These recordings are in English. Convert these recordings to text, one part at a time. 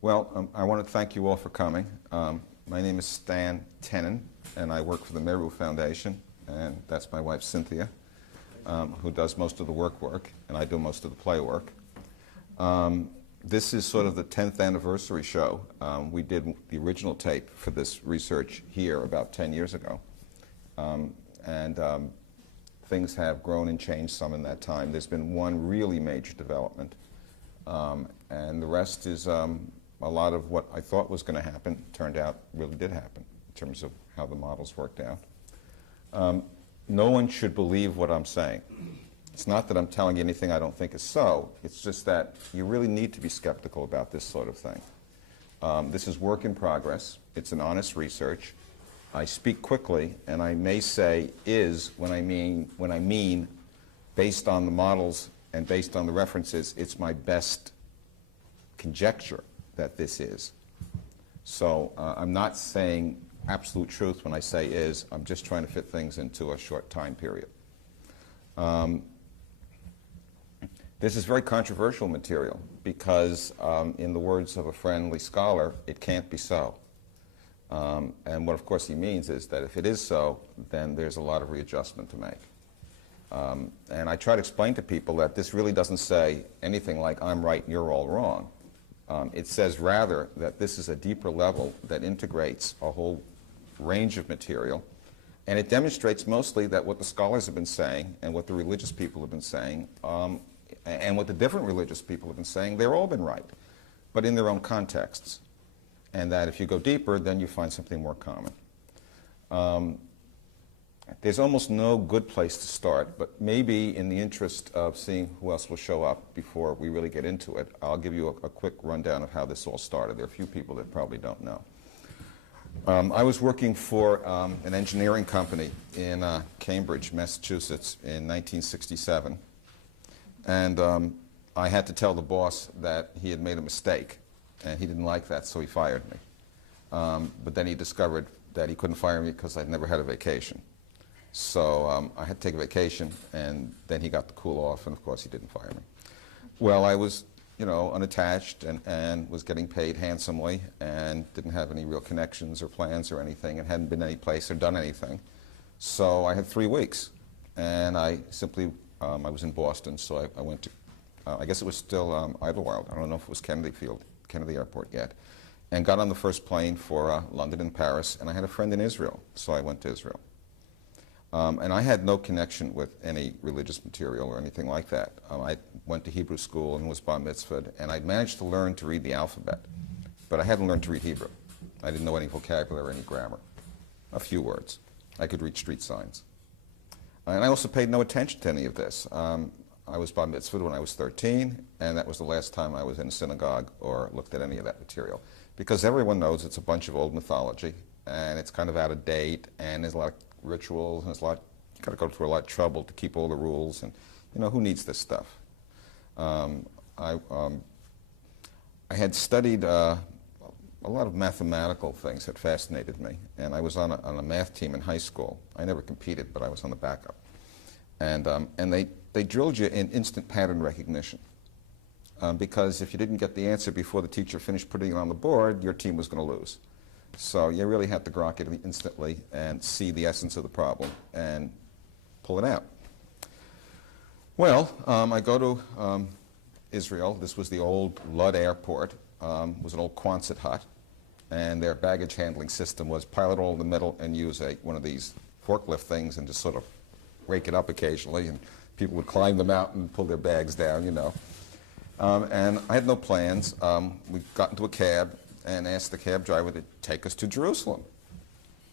Well, I want to thank you all for coming. My name is Stan Tenen, and I work for the Meru Foundation, and that's my wife Cynthia, who does most of the work, and I do most of the play work. This is sort of the 10th anniversary show. We did the original tape for this research here about 10 years ago, and things have grown and changed some in that time. There's been one really major development, and the rest is a lot of what I thought was going to happen turned out really did happen in terms of how the models worked out. No one should believe what I'm saying. It's not that I'm telling you anything I don't think is so. It's just that you really need to be skeptical about this sort of thing. This is work in progress. It's an honest research. I speak quickly, and I may say is when I mean based on the models and based on the references, it's my best conjecture that this is. So I'm not saying absolute truth when I say is. I'm just trying to fit things into a short time period. This is very controversial material because, in the words of a friendly scholar, it can't be so. And what, of course, he means is that if it is so, then there's a lot of readjustment to make. And I try to explain to people that this really doesn't say anything like I'm right and you're all wrong. It says rather that this is a deeper level that integrates a whole range of material, and it demonstrates mostly that what the scholars have been saying and what the religious people have been saying and what the different religious people have been saying, they've all been right, but in their own contexts. And that if you go deeper, then you find something more common. There's almost no good place to start, but maybe in the interest of seeing who else will show up before we really get into it, I'll give you a quick rundown of how this all started. There are a few people that probably don't know. I was working for an engineering company in Cambridge, Massachusetts in 1967. And I had to tell the boss that he had made a mistake, and he didn't like that, so he fired me. But then he discovered that he couldn't fire me because I'd never had a vacation. So I had to take a vacation, and then he got to cool off, and of course he didn't fire me. Well, I was, unattached and was getting paid handsomely and didn't have any real connections or plans or anything and hadn't been any place or done anything. So I had 3 weeks, and I simply, I was in Boston, so I went to, I guess it was still Idlewild. I don't know if it was Kennedy Airport yet, and got on the first plane for London and Paris, and I had a friend in Israel, so I went to Israel. And I had no connection with any religious material or anything like that. I went to Hebrew school and was bar mitzvahed, and I'd managed to learn to read the alphabet, but I hadn't learned to read Hebrew. I didn't know any vocabulary or any grammar. A few words. I could read street signs. And I also paid no attention to any of this. I was bar mitzvahed when I was 13, and that was the last time I was in a synagogue or looked at any of that material, because everyone knows it's a bunch of old mythology, and it's kind of out of date, and there's a lot of rituals, and you've got to go through a lot of trouble to keep all the rules, and who needs this stuff? I had studied a lot of mathematical things that fascinated me, and I was on a math team in high school. I never competed, but I was on the backup, and they drilled you in instant pattern recognition, because if you didn't get the answer before the teacher finished putting it on the board, your team was going to lose. So you really had to grok it instantly and see the essence of the problem and pull it out. Well, I go to Israel. This was the old Lud airport. It was an old Quonset hut, and their baggage handling system was pilot all in the middle and use one of these forklift things and just sort of rake it up occasionally, and people would climb them out and pull their bags down, And I had no plans. We got into a cab and asked the cab driver to take us to Jerusalem,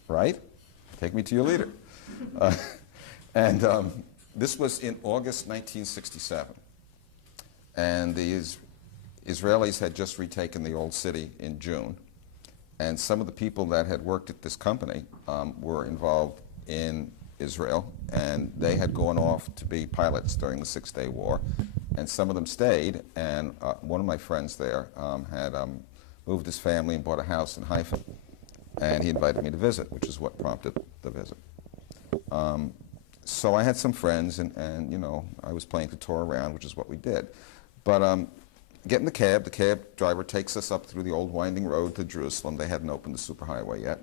right? Take me to your leader. And this was in August 1967. And the Israelis had just retaken the old city in June. And some of the people that had worked at this company were involved in Israel, and they had gone off to be pilots during the Six-Day War. And some of them stayed, and one of my friends there had moved his family and bought a house in Haifa, and he invited me to visit, which is what prompted the visit. So I had some friends, and I was planning to tour around, which is what we did. But get in the cab. The cab driver takes us up through the old winding road to Jerusalem. They hadn't opened the superhighway yet.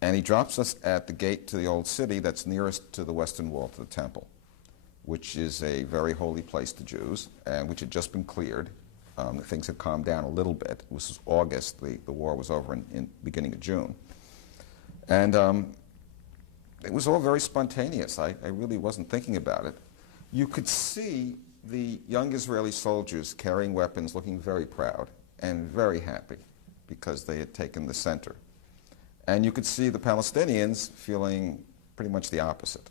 And he drops us at the gate to the old city that's nearest to the western wall to the temple, which is a very holy place to Jews, and which had just been cleared. Things had calmed down a little bit. It was August. The war was over in beginning of June. And it was all very spontaneous. I really wasn't thinking about it. You could see the young Israeli soldiers carrying weapons, looking very proud and very happy because they had taken the center. And you could see the Palestinians feeling pretty much the opposite.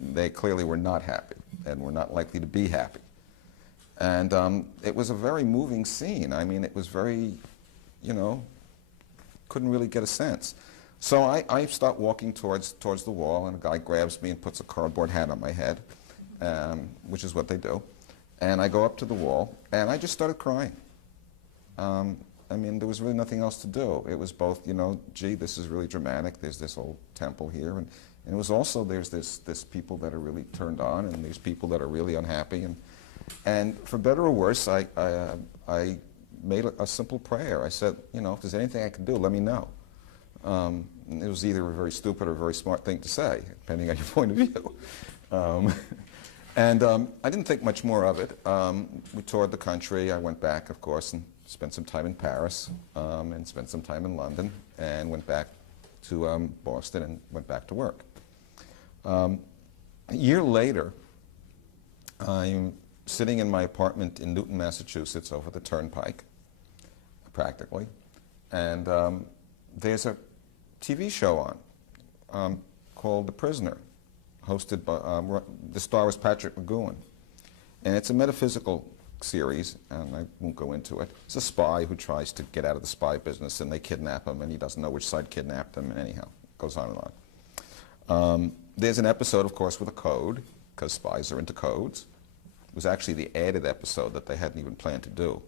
They clearly were not happy and were not likely to be happy. And it was a very moving scene. I mean, it was very, couldn't really get a sense. So I start walking towards the wall, and a guy grabs me and puts a cardboard hat on my head, which is what they do. And I go up to the wall, and I just started crying. I mean, there was really nothing else to do. It was both, gee, this is really dramatic. There's this old temple here. And it was also, there's this people that are really turned on, and there's people that are really unhappy. And for better or worse, I made a simple prayer. I said, if there's anything I can do, let me know. It was either a very stupid or a very smart thing to say, depending on your point of view. I didn't think much more of it. We toured the country. I went back, of course, and spent some time in Paris, and spent some time in London, and went back to Boston and went back to work. A year later, I'm sitting in my apartment in Newton, Massachusetts, over the turnpike, practically, and there's a TV show on called The Prisoner, hosted by, the star was Patrick McGowan. And it's a metaphysical series, and I won't go into it. It's a spy who tries to get out of the spy business, and they kidnap him, and he doesn't know which side kidnapped him, and anyhow, it goes on and on. There's an episode, of course, with a code, because spies are into codes. It was actually the added episode that they hadn't even planned to do,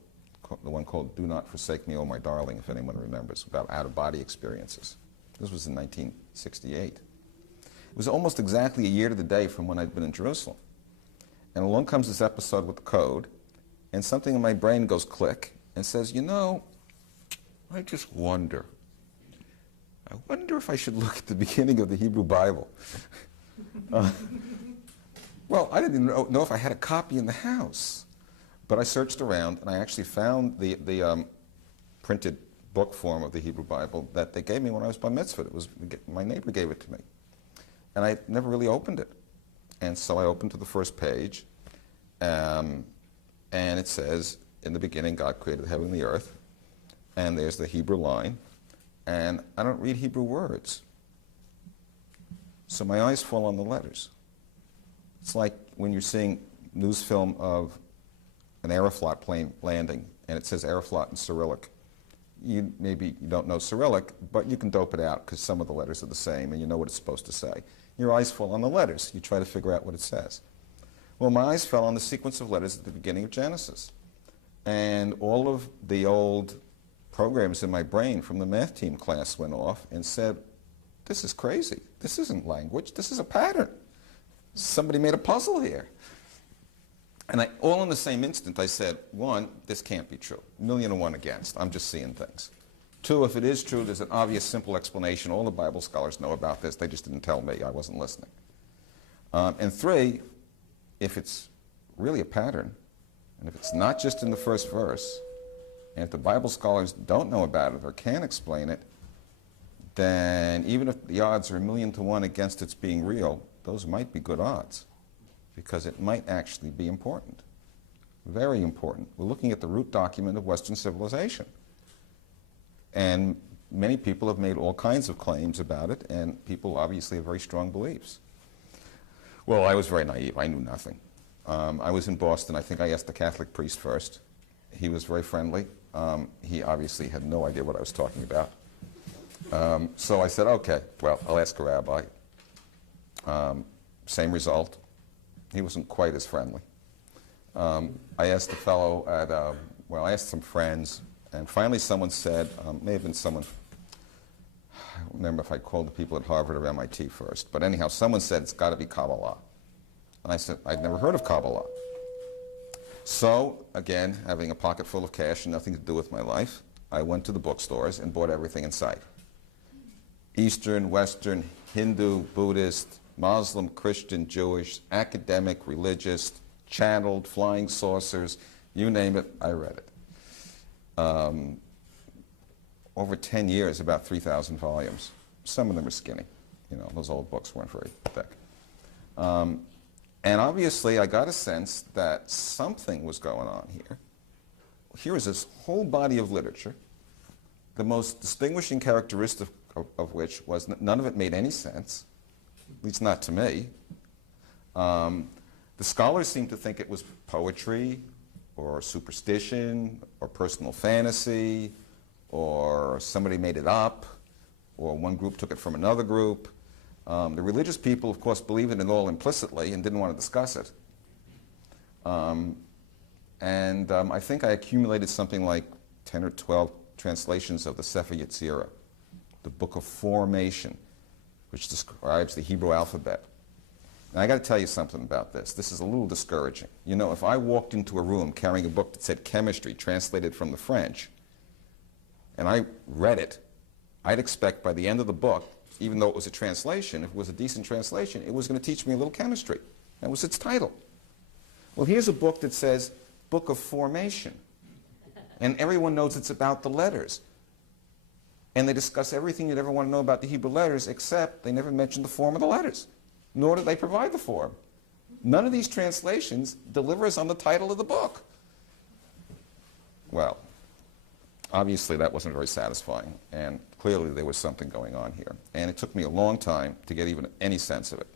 the one called Do Not Forsake Me, Oh My Darling, if anyone remembers, about out-of-body experiences. This was in 1968. It was almost exactly a year to the day from when I'd been in Jerusalem. And along comes this episode with the code, and something in my brain goes click and says, I just wonder. I wonder if I should look at the beginning of the Hebrew Bible. Well, I didn't even know if I had a copy in the house. But I searched around, and I actually found the printed book form of the Hebrew Bible that they gave me when I was bar mitzvah. My neighbor gave it to me. And I never really opened it. And so I opened to the first page, and it says, in the beginning, God created the heaven and the earth. And there's the Hebrew line. And I don't read Hebrew words. So my eyes fall on the letters. It's like when you're seeing news film of an Aeroflot plane landing, and it says Aeroflot in Cyrillic. Maybe you don't know Cyrillic, but you can dope it out because some of the letters are the same, and you know what it's supposed to say. Your eyes fall on the letters. You try to figure out what it says. Well, my eyes fell on the sequence of letters at the beginning of Genesis. And all of the old programs in my brain from the math team class went off and said, this is crazy. This isn't language. This is a pattern. Somebody made a puzzle here. And all in the same instant, I said, one, this can't be true. 1,000,001 against. I'm just seeing things. Two, if it is true, there's an obvious, simple explanation. All the Bible scholars know about this. They just didn't tell me. I wasn't listening. And three, if it's really a pattern, and if it's not just in the first verse, and if the Bible scholars don't know about it or can't explain it, then even if the odds are 1,000,000 to 1 against its being real, those might be good odds, because it might actually be important, very important. We're looking at the root document of Western civilization. And many people have made all kinds of claims about it, and people obviously have very strong beliefs. Well, I was very naive. I knew nothing. I was in Boston. I think I asked the Catholic priest first. He was very friendly. He obviously had no idea what I was talking about. So I said, okay, well, I'll ask a rabbi. Same result. He wasn't quite as friendly. I asked a fellow at, I asked some friends, and finally someone said, may have been someone, I don't remember if I called the people at Harvard or MIT first, but anyhow, someone said it's got to be Kabbalah. And I said, I'd never heard of Kabbalah. So, again, having a pocket full of cash and nothing to do with my life, I went to the bookstores and bought everything in sight. Eastern, Western, Hindu, Buddhist, Muslim, Christian, Jewish, academic, religious, channeled, flying saucers, you name it, I read it. Over 10 years, about 3,000 volumes. Some of them are skinny. You know, those old books weren't very thick. And obviously, I got a sense that something was going on here. Here is this whole body of literature, the most distinguishing characteristic of which was none of it made any sense, at least not to me. The scholars seemed to think it was poetry, or superstition, or personal fantasy, or somebody made it up, or one group took it from another group. The religious people, of course, believed in it all implicitly and didn't want to discuss it. I think I accumulated something like 10 or 12 translations of the Sefer Yetzirah, the Book of Formation, which describes the Hebrew alphabet. Now, I got to tell you something about this. This is a little discouraging. You know, if I walked into a room carrying a book that said chemistry, translated from the French, and I read it, I'd expect by the end of the book, even though it was a translation, if it was a decent translation, it was going to teach me a little chemistry. That was its title. Well, here's a book that says Book of Formation. And everyone knows it's about the letters. And they discuss everything you'd ever want to know about the Hebrew letters, except they never mention the form of the letters, nor do they provide the form. None of these translations deliver us on the title of the book. Well, obviously that wasn't very satisfying, and clearly there was something going on here. And it took me a long time to get even any sense of it.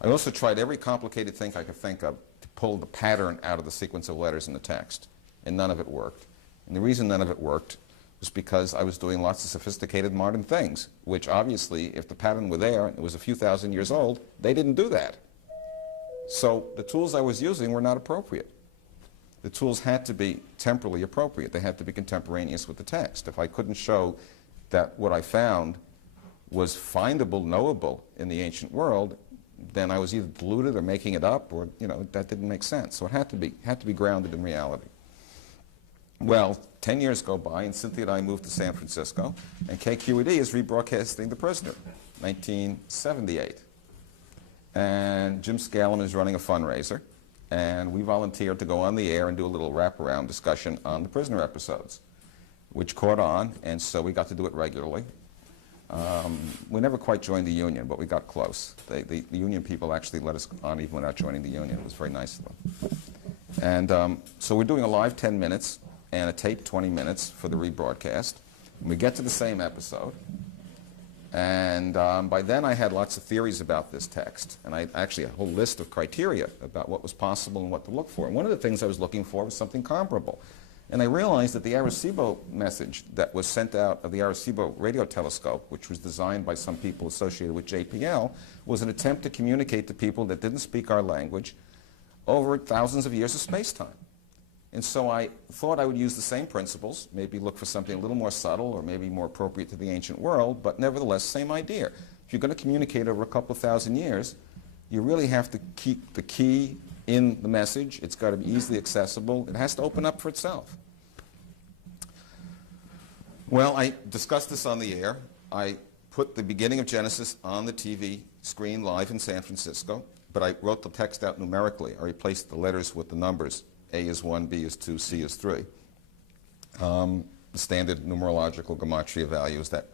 I also tried every complicated thing I could think of to pull the pattern out of the sequence of letters in the text, and none of it worked. And the reason none of it worked was because I was doing lots of sophisticated modern things, which obviously, if the pattern were there and it was a few thousand years old, they didn't do that. So the tools I was using were not appropriate. The tools had to be temporally appropriate. They had to be contemporaneous with the text. If I couldn't show that what I found was findable, knowable in the ancient world, then I was either deluded or making it up, or, you know, that didn't make sense. So it had to be grounded in reality. Well, 10 years go by, and Cynthia and I moved to San Francisco, and Kqed is rebroadcasting The Prisoner, 1978. And Jim Scalum is running a fundraiser, and we volunteered to go on the air and do a little wraparound discussion on The Prisoner episodes, which caught on, and so we got to do it regularly. We never quite joined the union, but we got close. The union people actually let us on even without joining the union. It was very nice of them. And so we're doing a live 10 minutes and a tape 20 minutes for the rebroadcast. And we get to the same episode. And by then I had lots of theories about this text. And I actually had a whole list of criteria about what was possible and what to look for. And one of the things I was looking for was something comparable. And I realized that the Arecibo message that was sent out of the Arecibo radio telescope, which was designed by some people associated with JPL, was an attempt to communicate to people that didn't speak our language over thousands of years of space-time. And so I thought I would use the same principles, maybe look for something a little more subtle or maybe more appropriate to the ancient world, but nevertheless, same idea. If you're going to communicate over a couple of thousand years, you really have to keep the key in the message. It's got to be easily accessible. It has to open up for itself. Well, I discussed this on the air. I put the beginning of Genesis on the TV screen live in San Francisco, but I wrote the text out numerically. I replaced the letters with the numbers. A is 1, B is 2, C is 3. The standard numerological gematria values that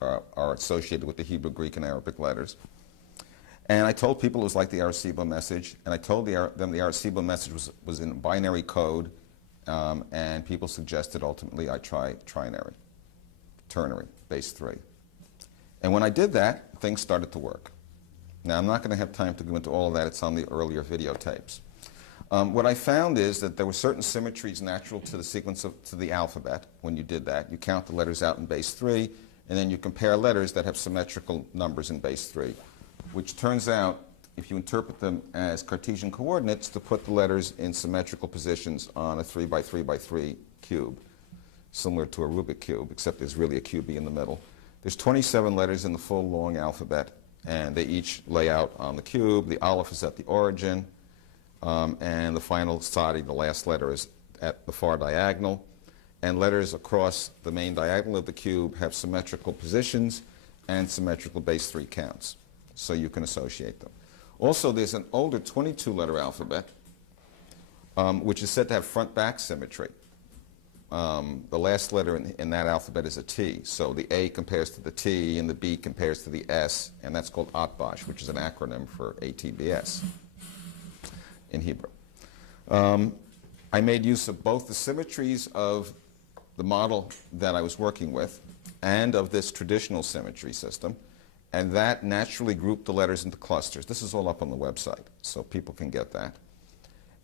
are associated with the Hebrew, Greek, and Arabic letters. And I told people it was like the Arecibo message, and I told them the Arecibo message was in binary code, and people suggested ultimately I try ternary, base 3. And when I did that, things started to work. Now, I'm not going to have time to go into all of that. It's on the earlier videotapes. What I found is that there were certain symmetries natural to the sequence to the alphabet when you did that. You count the letters out in base 3, and then you compare letters that have symmetrical numbers in base 3, which turns out, if you interpret them as Cartesian coordinates, to put the letters in symmetrical positions on a 3 by 3 by 3 cube, similar to a Rubik cube, except there's really a cubey in the middle. There's 27 letters in the full long alphabet, and they each lay out on the cube. The aleph is at the origin. and the final side, the last letter, is at the far diagonal. And letters across the main diagonal of the cube have symmetrical positions and symmetrical base 3 counts. So you can associate them. Also, there's an older 22-letter alphabet, which is said to have front-back symmetry. The last letter in that alphabet is a T. So the A compares to the T, and the B compares to the S, and that's called Atbash, which is an acronym for ATBS in Hebrew. I made use of both the symmetries of the model that I was working with and of this traditional symmetry system, and that naturally grouped the letters into clusters. This is all up on the website, so people can get that.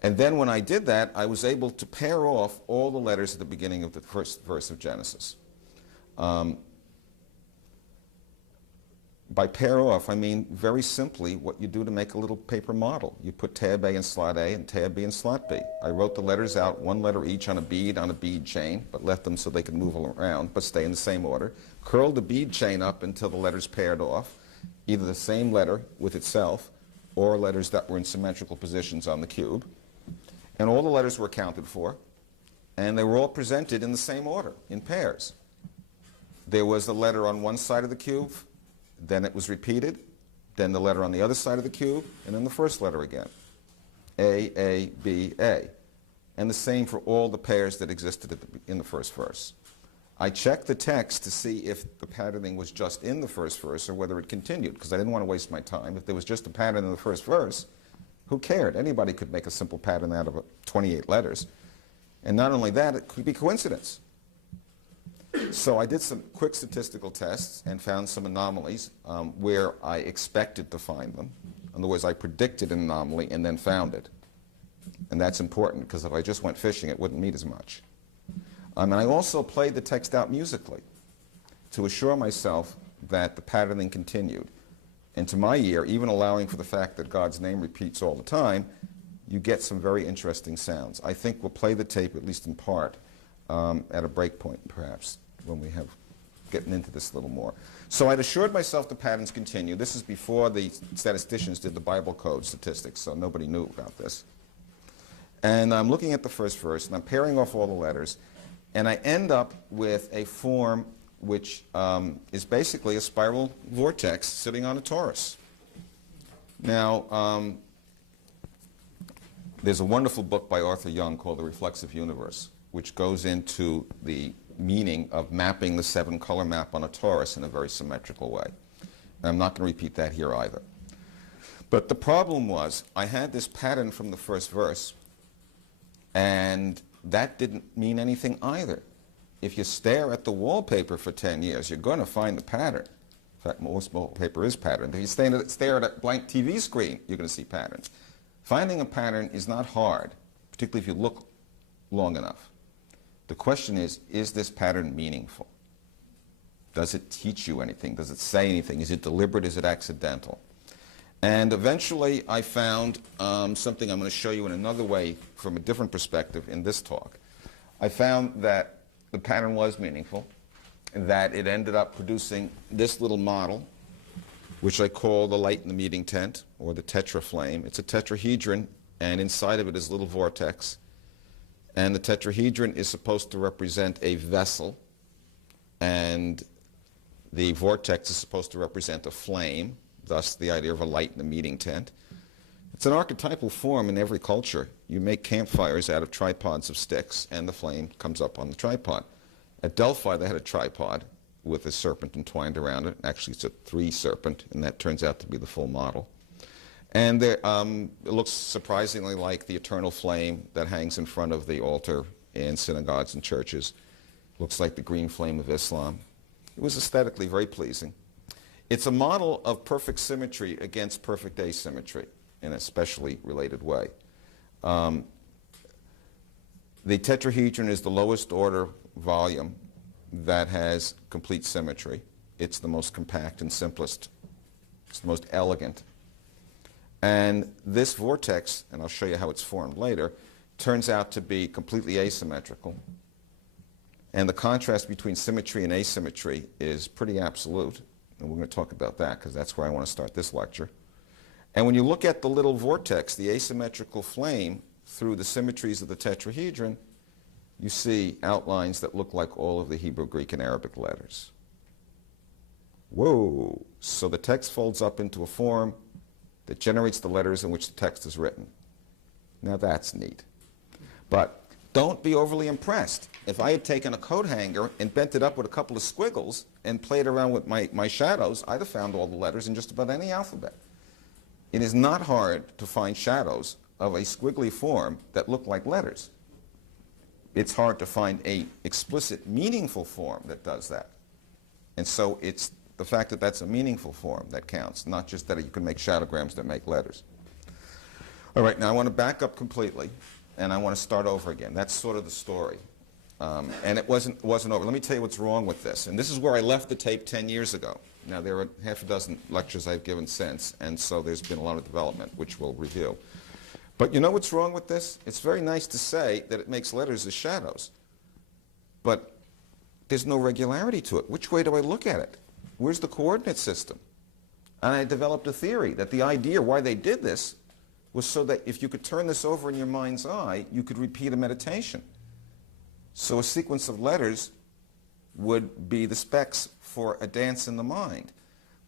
And then when I did that, I was able to pair off all the letters at the beginning of the first verse of Genesis. By pair off, I mean very simply what you do to make a little paper model. You put tab A in slot A and tab B in slot B. I wrote the letters out, one letter each on a bead chain, but left them so they could move around, but stay in the same order. Curled the bead chain up until the letters paired off, either the same letter with itself or letters that were in symmetrical positions on the cube. And all the letters were accounted for, and they were all presented in the same order, in pairs. There was a letter on one side of the cube, then it was repeated, then the letter on the other side of the cube, and then the first letter again. A, B, A. And the same for all the pairs that existed in the first verse. I checked the text to see if the patterning was just in the first verse or whether it continued, because I didn't want to waste my time. If there was just a pattern in the first verse, who cared? Anybody could make a simple pattern out of 28 letters. And not only that, it could be coincidence. So I did some quick statistical tests and found some anomalies where I expected to find them. In other words, I predicted an anomaly and then found it. And that's important, because if I just went fishing, it wouldn't mean as much. And I also played the text out musically to assure myself that the patterning continued. And to my ear, even allowing for the fact that God's name repeats all the time, you get some very interesting sounds. I think we'll play the tape, at least in part, at a break point, perhaps, when we have getting into this a little more. So I'd assured myself the patterns continue. This is before the statisticians did the Bible code statistics, so nobody knew about this. And I'm looking at the first verse, and I'm pairing off all the letters, and I end up with a form which is basically a spiral vortex sitting on a torus. Now, there's a wonderful book by Arthur Young called The Reflexive Universe, which goes into the meaning of mapping the 7-color map on a torus in a very symmetrical way. And I'm not going to repeat that here either. But the problem was, I had this pattern from the first verse, and that didn't mean anything either. If you stare at the wallpaper for 10 years, you're going to find the pattern. In fact, most wallpaper is patterned. If you stare at a blank TV screen, you're going to see patterns. Finding a pattern is not hard, particularly if you look long enough. The question is this pattern meaningful? Does it teach you anything? Does it say anything? Is it deliberate? Is it accidental? And eventually I found something I'm going to show you in another way from a different perspective in this talk. I found that the pattern was meaningful, that it ended up producing this little model, which I call the light in the meeting tent, or the Tetra flame. It's a tetrahedron, and inside of it is a little vortex. And the tetrahedron is supposed to represent a vessel, and the vortex is supposed to represent a flame, thus the idea of a light in the meeting tent. It's an archetypal form in every culture. You make campfires out of tripods of sticks, and the flame comes up on the tripod. At Delphi, they had a tripod with a serpent entwined around it. Actually, it's a 3-serpent, and that turns out to be the full model. And it looks surprisingly like the eternal flame that hangs in front of the altar in synagogues and churches. Looks like the green flame of Islam. It was aesthetically very pleasing. It's a model of perfect symmetry against perfect asymmetry in a specially related way. The tetrahedron is the lowest order volume that has complete symmetry. It's the most compact and simplest. It's the most elegant. And this vortex, and I'll show you how it's formed later, turns out to be completely asymmetrical. And the contrast between symmetry and asymmetry is pretty absolute. And we're going to talk about that because that's where I want to start this lecture. And when you look at the little vortex, the asymmetrical flame, through the symmetries of the tetrahedron, you see outlines that look like all of the Hebrew, Greek, and Arabic letters. Whoa! So the text folds up into a form that generates the letters in which the text is written. Now that's neat. But don't be overly impressed. If I had taken a coat hanger and bent it up with a couple of squiggles and played around with my shadows, I'd have found all the letters in just about any alphabet. It is not hard to find shadows of a squiggly form that look like letters. It's hard to find an explicit, meaningful form that does that. And so it's the fact that that's a meaningful form that counts, not just that you can make shadowgrams that make letters. All right, now I want to back up completely, and I want to start over again. That's sort of the story. And it wasn't over. Let me tell you what's wrong with this. And this is where I left the tape 10 years ago. Now, there are half a dozen lectures I've given since, and so there's been a lot of development, which we'll review. But you know what's wrong with this? It's very nice to say that it makes letters as shadows, but there's no regularity to it. Which way do I look at it? Where's the coordinate system? And I developed a theory that the idea why they did this was so that if you could turn this over in your mind's eye, you could repeat a meditation. So a sequence of letters would be the specs for a dance in the mind.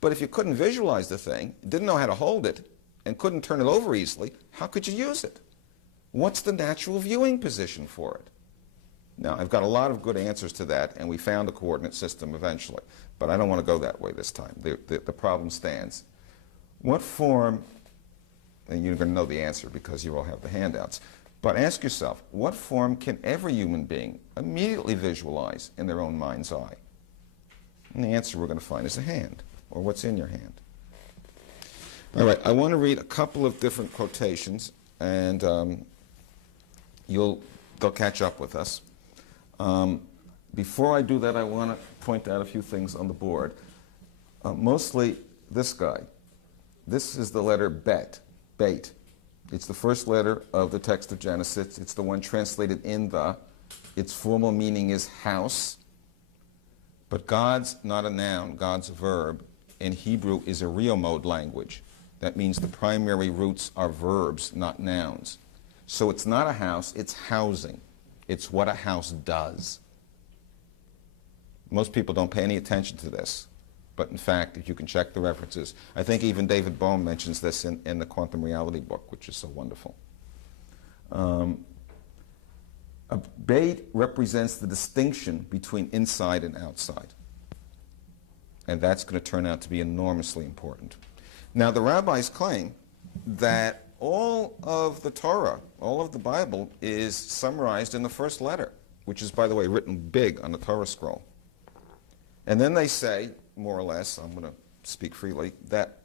But if you couldn't visualize the thing, didn't know how to hold it, and couldn't turn it over easily, how could you use it? What's the natural viewing position for it? Now, I've got a lot of good answers to that, and we found a coordinate system eventually. But I don't want to go that way this time. The problem stands. What form, and you're going to know the answer because you all have the handouts, but ask yourself, what form can every human being immediately visualize in their own mind's eye? And the answer we're going to find is a hand, or what's in your hand. All right, I want to read a couple of different quotations, and they'll catch up with us. Before I do that, I want to point out a few things on the board. Mostly this guy. This is the letter bet, bait. It's the first letter of the text of Genesis. It's the one translated in the. Its formal meaning is house. But God's not a noun, God's a verb. In Hebrew is a real mode language. That means the primary roots are verbs, not nouns. So it's not a house, it's housing. It's what a house does. Most people don't pay any attention to this. But in fact, if you can check the references, I think even David Bohm mentions this in the Quantum Reality book, which is so wonderful. A bait represents the distinction between inside and outside. And that's going to turn out to be enormously important. Now, the rabbis claim that all of the Torah, all of the Bible, is summarized in the first letter, which is, by the way, written big on the Torah scroll. And then they say, more or less, I'm going to speak freely, that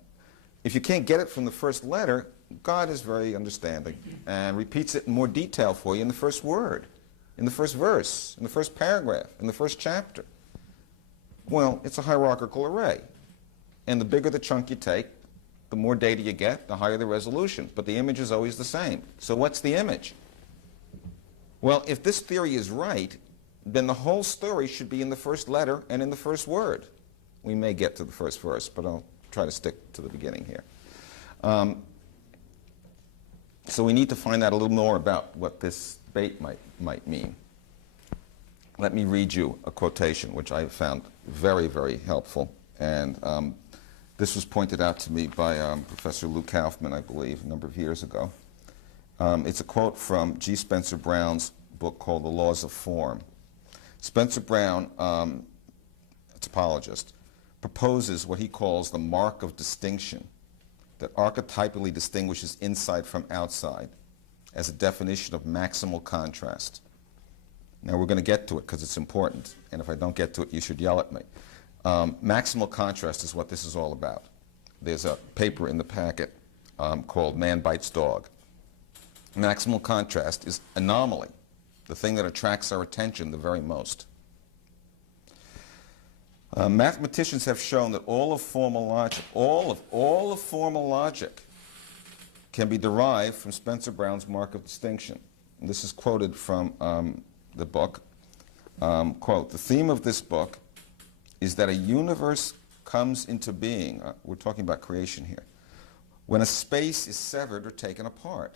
if you can't get it from the first letter, God is very understanding and repeats it in more detail for you in the first word, in the first verse, in the first paragraph, in the first chapter. Well, it's a hierarchical array. And the bigger the chunk you take, the more data you get, the higher the resolution. But the image is always the same. So what's the image? Well, if this theory is right, then the whole story should be in the first letter and in the first word. We may get to the first verse, but I'll try to stick to the beginning here. So we need to find out a little more about what this bait might mean. Let me read you a quotation, which I found very, very helpful. And this was pointed out to me by Professor Lou Kaufman, I believe, a number of years ago. It's a quote from G. Spencer Brown's book called The Laws of Form. Spencer Brown, a topologist, proposes what he calls the mark of distinction that archetypally distinguishes inside from outside as a definition of maximal contrast. Now we're going to get to it because it's important, and if I don't get to it, you should yell at me. Maximal contrast is what this is all about. There's a paper in the packet called Man Bites Dog. Maximal contrast is anomaly, the thing that attracts our attention the very most. Mathematicians have shown that all of formal logic can be derived from Spencer Brown's mark of distinction. And this is quoted from the book. Quote, the theme of this book is that a universe comes into being, we're talking about creation here, when a space is severed or taken apart.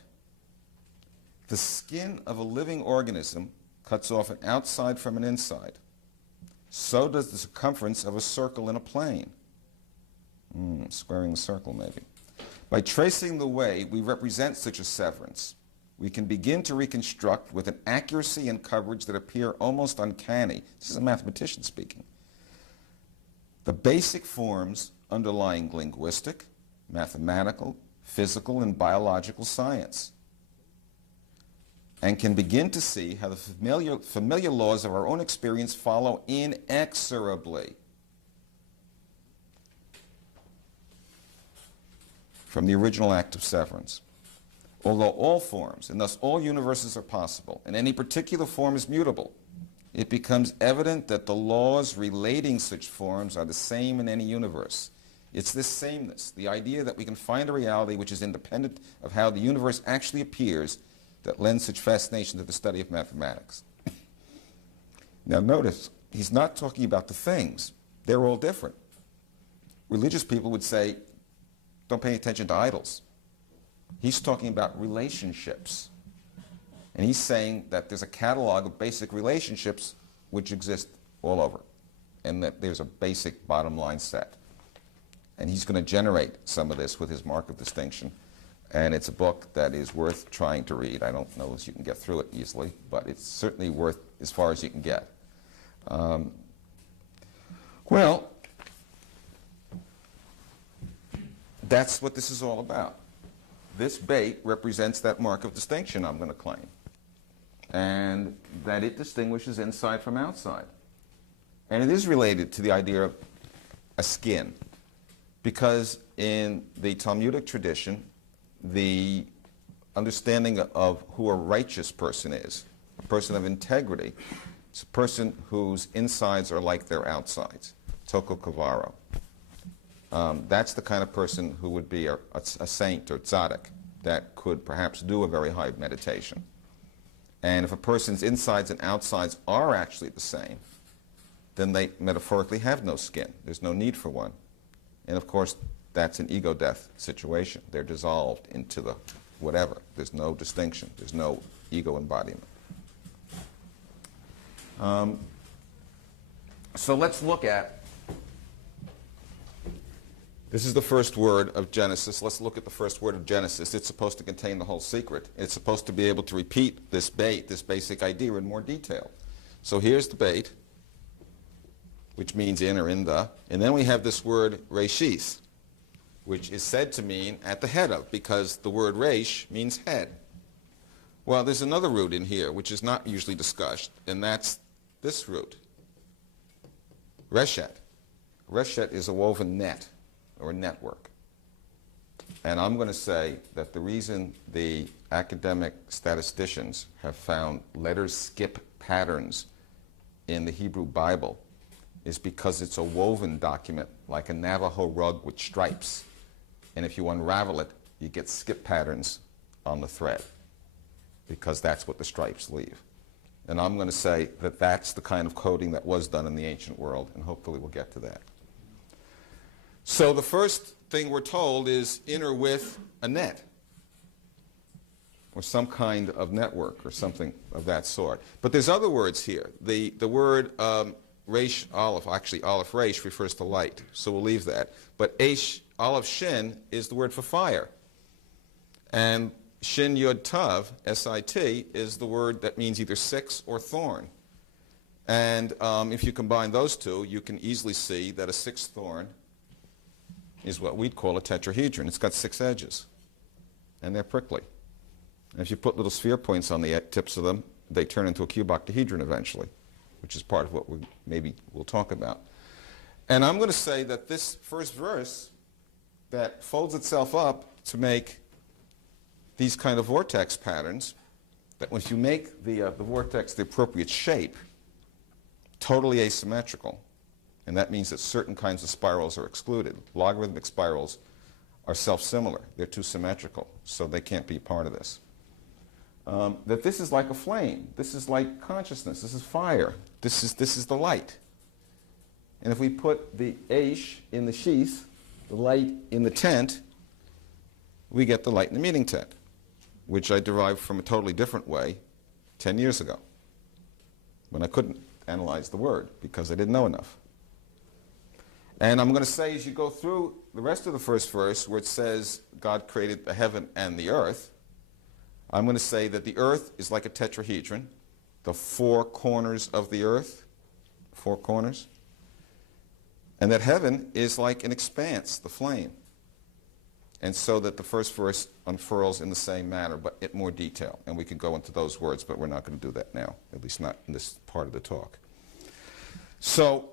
The skin of a living organism cuts off an outside from an inside. So does the circumference of a circle in a plane. Squaring the circle, maybe. By tracing the way we represent such a severance, we can begin to reconstruct with an accuracy and coverage that appear almost uncanny. This is a mathematician speaking. The basic forms underlying linguistic, mathematical, physical, and biological science, and can begin to see how the familiar laws of our own experience follow inexorably from the original act of severance. Although all forms, and thus all universes, are possible, and any particular form is mutable, it becomes evident that the laws relating such forms are the same in any universe. It's this sameness, the idea that we can find a reality which is independent of how the universe actually appears, that lends such fascination to the study of mathematics. Now notice, he's not talking about the things. They're all different. Religious people would say, don't pay attention to idols. He's talking about relationships. And he's saying that there's a catalog of basic relationships which exist all over, and that there's a basic bottom line set. And he's going to generate some of this with his mark of distinction. And it's a book that is worth trying to read. I don't know if you can get through it easily, but it's certainly worth as far as you can get. Well, that's what this is all about. This bait represents that mark of distinction I'm going to claim, and that it distinguishes inside from outside. And it is related to the idea of a skin, because in the Talmudic tradition, the understanding of who a righteous person is, a person of integrity, it's a person whose insides are like their outsides, toko kavaro. That's the kind of person who would be a saint or tzaddik that could perhaps do a very high meditation. And if a person's insides and outsides are actually the same, then they metaphorically have no skin. There's no need for one. And of course, that's an ego death situation. They're dissolved into the whatever. There's no distinction. There's no ego embodiment. So let's look at, this is the first word of Genesis. Let's look at the first word of Genesis. It's supposed to contain the whole secret. It's supposed to be able to repeat this bait, this basic idea in more detail. So here's the bait, which means in or in the. And then we have this word reshis, which is said to mean at the head of, because the word resh means head. Well, there's another root in here, which is not usually discussed, and that's this root, reshet. Reshet is a woven net, or network. And I'm going to say that the reason the academic statisticians have found letters skip patterns in the Hebrew Bible is because it's a woven document, like a Navajo rug with stripes. And if you unravel it, you get skip patterns on the thread, because that's what the stripes leave. And I'm going to say that that's the kind of coding that was done in the ancient world, and hopefully we'll get to that. So the first thing we're told is in or with a net, or some kind of network, or something of that sort. But there's other words here. The word resh aleph, actually aleph resh, refers to light, so we'll leave that. But esh aleph shin is the word for fire. And shin yud tav, S-I-T, is the word that means either six or thorn. And if you combine those two, you can easily see that a sixth thorn is what we'd call a tetrahedron. It's got 6 edges, and they're prickly. And if you put little sphere points on the tips of them, they turn into a cuboctahedron eventually, which is part of what maybe we'll talk about. And I'm going to say that this first verse that folds itself up to make these kind of vortex patterns, that if you make the vortex the appropriate shape, totally asymmetrical, and that means that certain kinds of spirals are excluded. Logarithmic spirals are self-similar. They're too symmetrical, so they can't be part of this. That this is like a flame. This is like consciousness. This is fire. This is the light. And if we put the Aish in the sheath, the light in the tent, we get the light in the meeting tent, which I derived from a totally different way 10 years ago, when I couldn't analyze the word because I didn't know enough. And I'm going to say, as you go through the rest of the first verse, where it says God created the heaven and the earth, I'm going to say that the earth is like a tetrahedron, the four corners of the earth, four corners, and that heaven is like an expanse, the flame. And so that the first verse unfurls in the same manner, but in more detail. And we could go into those words, but we're not going to do that now, at least not in this part of the talk. So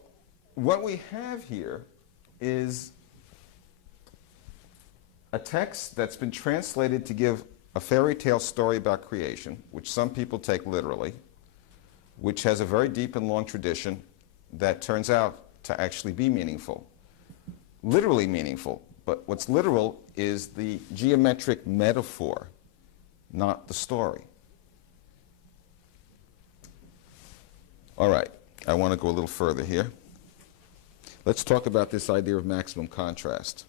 what we have here is a text that's been translated to give a fairy tale story about creation, which some people take literally, which has a very deep and long tradition that turns out to actually be meaningful, literally meaningful. But what's literal is the geometric metaphor, not the story. All right, I want to go a little further here. Let's talk about this idea of maximum contrast.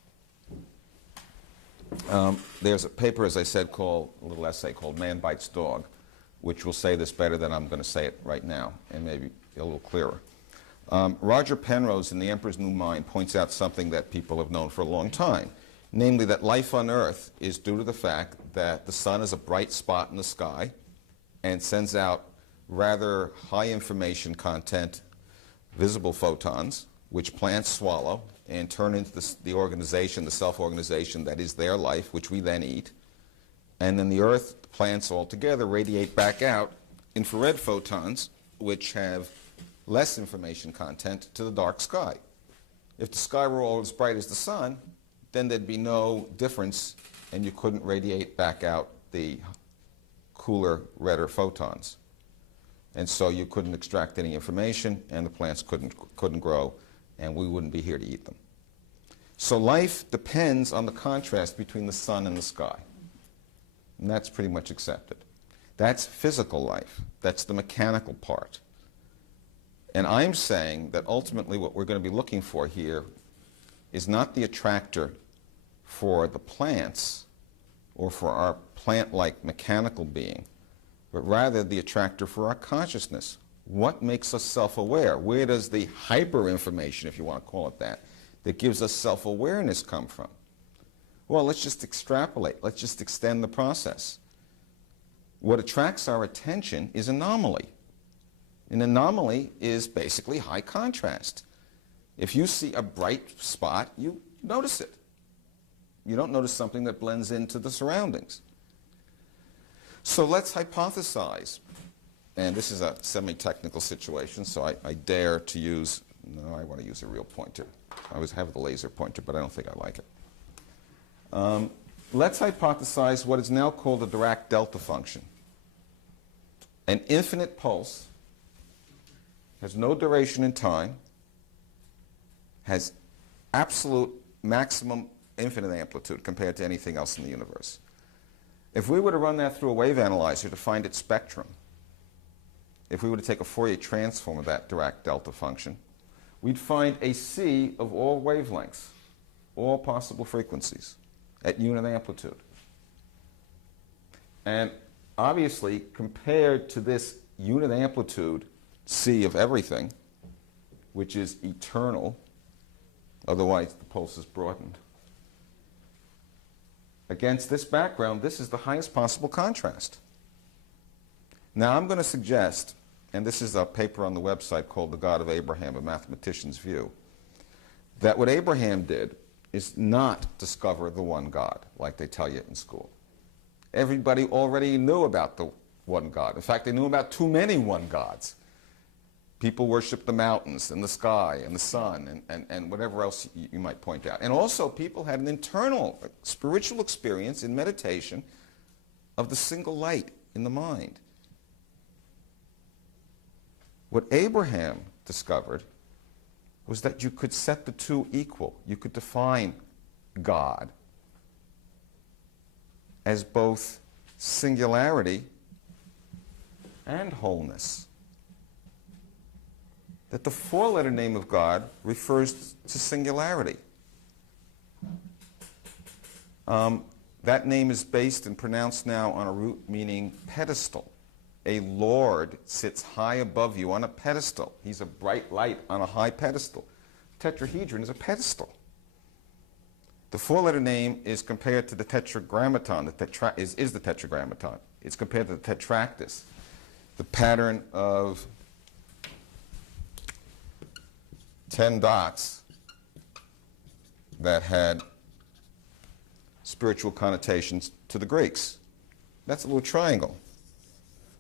There's a paper, as I said, a little essay called Man Bites Dog, which will say this better than I'm going to say it right now, and maybe a little clearer. Roger Penrose in The Emperor's New Mind points out something that people have known for a long time, namely that life on Earth is due to the fact that the sun is a bright spot in the sky and sends out rather high information content visible photons, which plants swallow and turn into the organization, the self-organization that is their life, which we then eat. And then the Earth, the plants all together, radiate back out infrared photons, which have less information content, to the dark sky. If the sky were all as bright as the sun, then there'd be no difference, and you couldn't radiate back out the cooler, redder photons. And so you couldn't extract any information, and the plants couldn't grow, and we wouldn't be here to eat them. So life depends on the contrast between the sun and the sky. And that's pretty much accepted. That's physical life. That's the mechanical part. And I'm saying that ultimately what we're going to be looking for here is not the attractor for the plants or for our plant-like mechanical being, but rather the attractor for our consciousness. What makes us self-aware? Where does the hyper-information, if you want to call it that gives us self-awareness come from? Well, let's just extrapolate. Let's just extend the process. What attracts our attention is anomaly. An anomaly is basically high contrast. If you see a bright spot, you notice it. You don't notice something that blends into the surroundings. So let's hypothesize. And this is a semi-technical situation, so I dare to use, no, I want to use a real pointer. I always have the laser pointer, but I don't think I like it. Let's hypothesize what is now called the Dirac delta function. An infinite pulse has no duration in time, has absolute maximum infinite amplitude compared to anything else in the universe. If we were to run that through a wave analyzer to find its spectrum, if we were to take a Fourier transform of that Dirac delta function, we'd find a sea of all wavelengths, all possible frequencies at unit amplitude. And obviously, compared to this unit amplitude sea of everything, which is eternal, otherwise the pulse is broadened, against this background, this is the highest possible contrast. Now I'm going to suggest, and this is a paper on the website called The God of Abraham, a Mathematician's View, that what Abraham did is not discover the one God, like they tell you in school. Everybody already knew about the one God. In fact, they knew about too many one gods. People worshiped the mountains and the sky and the sun and whatever else you might point out. And also people had an internal spiritual experience in meditation of the single light in the mind. What Abraham discovered was that you could set the two equal. You could define God as both singularity and wholeness. That the four-letter name of God refers to singularity. The That name is based and pronounced now on a root meaning pedestal. A lord sits high above you on a pedestal. He's a bright light on a high pedestal. Tetrahedron is a pedestal. The four-letter name is compared to the tetragrammaton. Is the tetragrammaton. It's compared to the tetractys, the pattern of 10 dots that had spiritual connotations to the Greeks. That's a little triangle.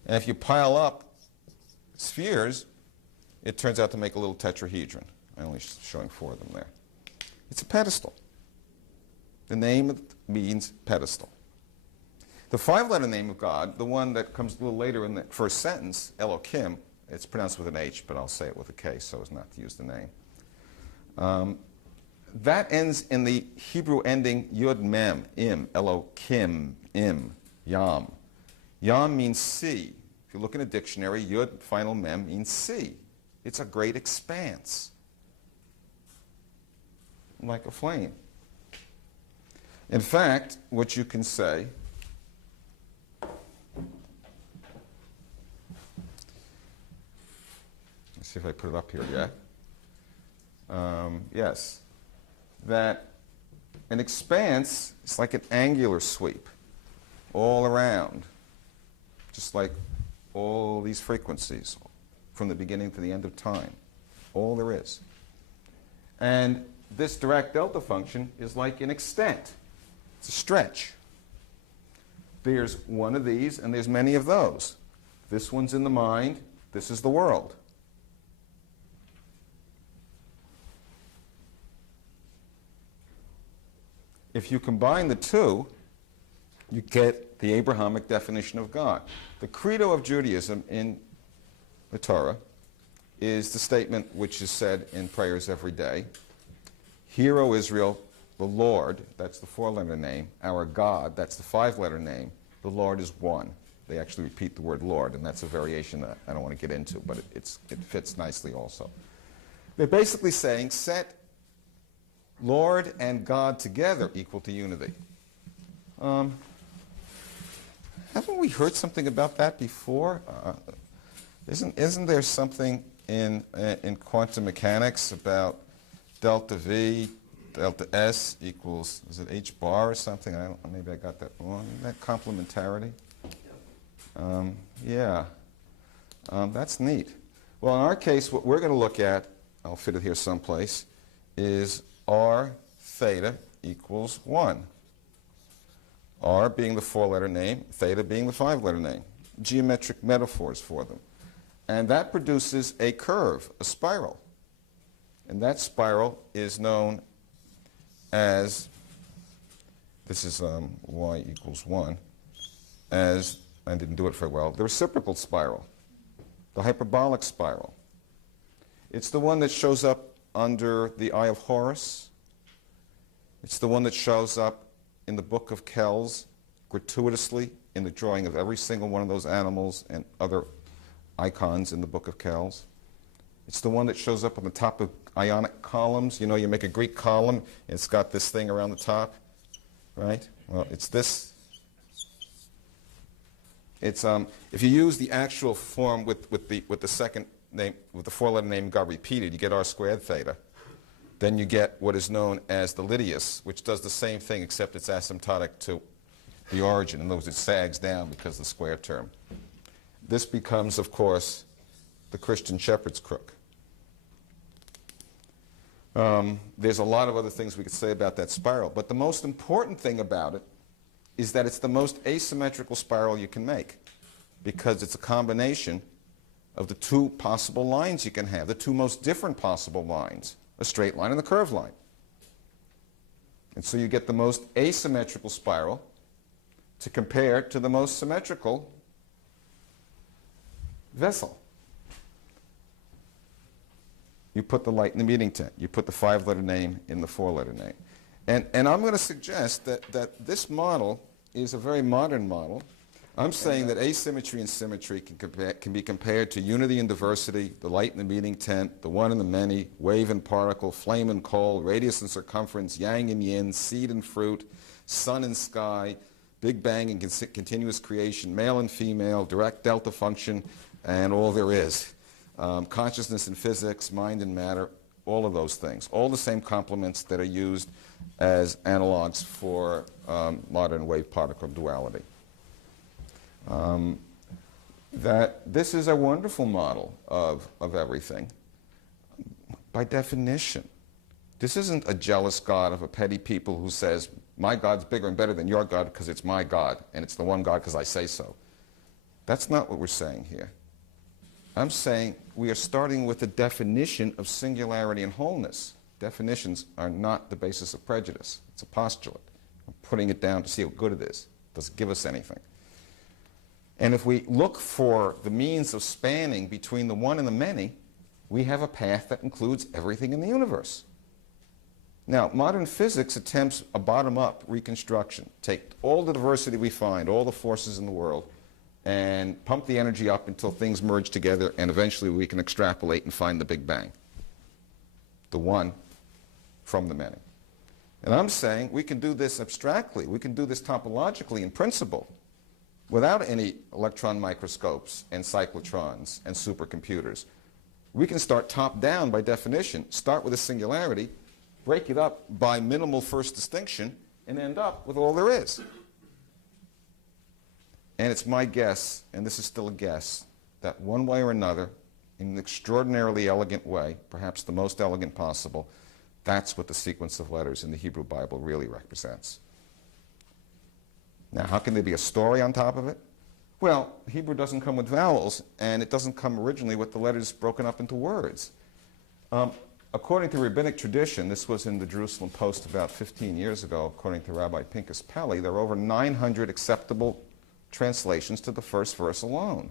And if you pile up spheres, it turns out to make a little tetrahedron. I'm only showing 4 of them there. It's a pedestal. The name means pedestal. The 5-letter name of God, the one that comes a little later in the first sentence, Elohim, it's pronounced with an H, but I'll say it with a K so as not to use the name. That ends in the Hebrew ending Yud Mem, Im, Elohim, Im, Yam. Yam means sea. If you look in a dictionary, Yud, final Mem, means sea. It's a great expanse, like a flame. In fact, what you can say, let's see if I put it up here yet. Yes, that an expanse is like an angular sweep all around, just like all these frequencies from the beginning to the end of time, all there is. And this direct delta function is like an extent. It's a stretch. There's one of these, and there's many of those. This one's in the mind. This is the world. If you combine the two, you get the Abrahamic definition of God. The credo of Judaism in the Torah is the statement which is said in prayers every day. Hear, O Israel, the Lord, that's the 4-letter name. Our God, that's the 5-letter name. The Lord is one. They actually repeat the word Lord, and that's a variation that I don't want to get into, but it fits nicely also. They're basically saying set Lord and God together equal to unity. Haven't we heard something about that before? Isn't there something in quantum mechanics about delta V, delta S equals, is it H bar or something? Maybe I got that wrong. Isn't that complementarity? Yeah. That's neat. Well, in our case, what we're going to look at, I'll fit it here someplace, is R theta equals 1. R being the 4-letter name, theta being the 5-letter name. Geometric metaphors for them. And that produces a curve, a spiral. And that spiral is known as, this is y equals 1, as, I didn't do it very well, the reciprocal spiral, the hyperbolic spiral. It's the one that shows up under the Eye of Horus. It's the one that shows up in the Book of Kells gratuitously in the drawing of every single one of those animals and other icons in the Book of Kells. It's the one that shows up on the top of Ionic columns. You know, you make a Greek column, and it's got this thing around the top, right? Well, it's this. It's if you use the actual form with the second name, with the 4-letter name got repeated, you get R squared theta. Then you get what is known as the Lydius, which does the same thing except it's asymptotic to the origin. In other words, it sags down because of the square term. This becomes, of course, the Christian shepherd's crook. There's a lot of other things we could say about that spiral, but the most important thing about it is that it's the most asymmetrical spiral you can make, because it's a combination of the two possible lines you can have, the two most different possible lines, a straight line and a curved line. And so you get the most asymmetrical spiral to compare to the most symmetrical vessel. You put the light in the meeting tent. You put the 5-letter name in the 4-letter name. And I'm going to suggest that this model is a very modern model. I'm saying that asymmetry and symmetry can be compared to unity and diversity, the light in the meeting tent, the one and the many, wave and particle, flame and coal, radius and circumference, yang and yin, seed and fruit, sun and sky, Big Bang and continuous creation, male and female, direct delta function, and all there is. Consciousness and physics, mind and matter, all of those things. All the same complements that are used as analogs for modern wave-particle duality. That this is a wonderful model of everything. By definition, this isn't a jealous God of a petty people who says, my God's bigger and better than your God because it's my God, and it's the one God because I say so. That's not what we're saying here. I'm saying we are starting with a definition of singularity and wholeness. Definitions are not the basis of prejudice. It's a postulate. I'm putting it down to see how good it is. It doesn't give us anything. And if we look for the means of spanning between the one and the many, we have a path that includes everything in the universe. Now, modern physics attempts a bottom-up reconstruction. Take all the diversity we find, all the forces in the world, and pump the energy up until things merge together, and eventually we can extrapolate and find the Big Bang, the one from the many. And I'm saying we can do this abstractly. We can do this topologically in principle without any electron microscopes and cyclotrons and supercomputers. We can start top-down by definition, start with a singularity, break it up by minimal first distinction, and end up with all there is. And it's my guess, and this is still a guess, that one way or another, in an extraordinarily elegant way, perhaps the most elegant possible, that's what the sequence of letters in the Hebrew Bible really represents. Now, how can there be a story on top of it? Well, Hebrew doesn't come with vowels, and it doesn't come originally with the letters broken up into words. According to rabbinic tradition, this was in the Jerusalem Post about 15 years ago, according to Rabbi Pinchas Pelly, there are over 900 acceptable translations to the first verse alone.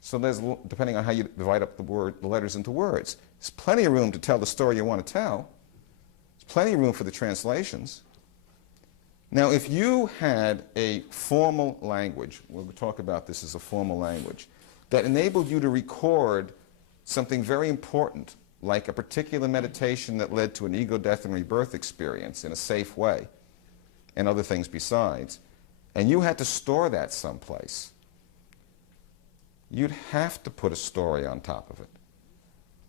So there's, depending on how you divide up the letters into words, there's plenty of room to tell the story you want to tell. There's plenty of room for the translations. Now, if you had a formal language, we'll talk about this as a formal language, that enabled you to record something very important, like a particular meditation that led to an ego death and rebirth experience in a safe way, and other things besides, and you had to store that someplace, you'd have to put a story on top of it.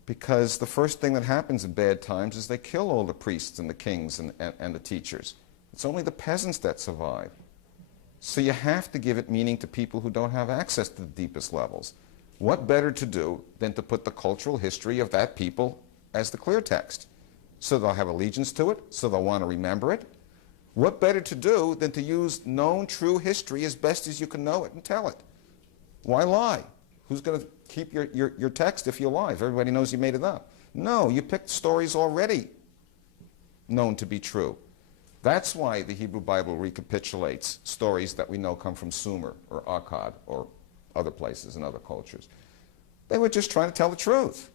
Because the first thing that happens in bad times is they kill all the priests and the kings and the teachers. It's only the peasants that survive. So you have to give it meaning to people who don't have access to the deepest levels. What better to do than to put the cultural history of that people as the clear text? So they'll have allegiance to it, so they'll want to remember it. What better to do than to use known true history as best as you can know it and tell it? Why lie? Who's going to keep your text if you lie? If everybody knows you made it up. No, you picked stories already known to be true. That's why the Hebrew Bible recapitulates stories that we know come from Sumer or Akkad or other places and other cultures. They were just trying to tell the truth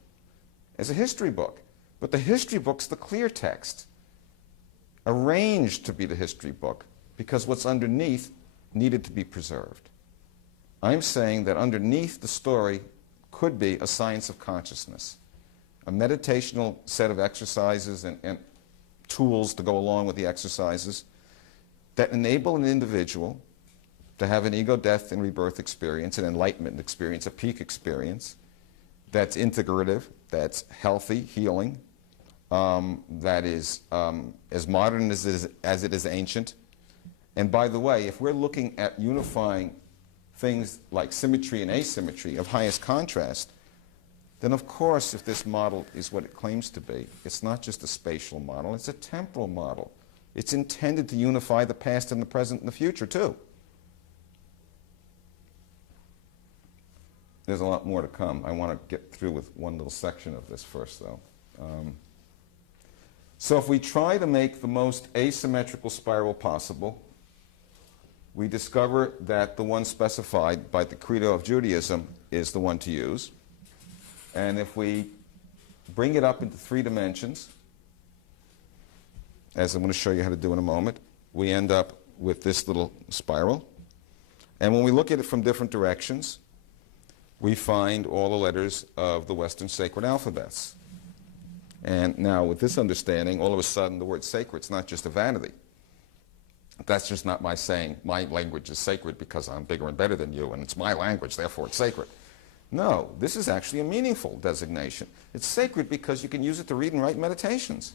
as a history book. But the history book's the clear text, arranged to be the history book because what's underneath needed to be preserved. I'm saying that underneath the story could be a science of consciousness, a meditational set of exercises and tools to go along with the exercises that enable an individual to have an ego death and rebirth experience, an enlightenment experience, a peak experience that's integrative, that's healthy, healing, that is as modern as it is ancient. And by the way, if we're looking at unifying things like symmetry and asymmetry of highest contrast, then of course if this model is what it claims to be, it's not just a spatial model, it's a temporal model. It's intended to unify the past and the present and the future too. There's a lot more to come. I want to get through with one little section of this first though. So if we try to make the most asymmetrical spiral possible, we discover that the one specified by the Credo of Judaism is the one to use. And if we bring it up into 3 dimensions, as I'm going to show you how to do in a moment, we end up with this little spiral. And when we look at it from different directions, we find all the letters of the Western sacred alphabets. And now with this understanding, all of a sudden the word sacred is not just a vanity. That's just not my saying, my language is sacred because I'm bigger and better than you, and it's my language, therefore it's sacred. No, this is actually a meaningful designation. It's sacred because you can use it to read and write meditations.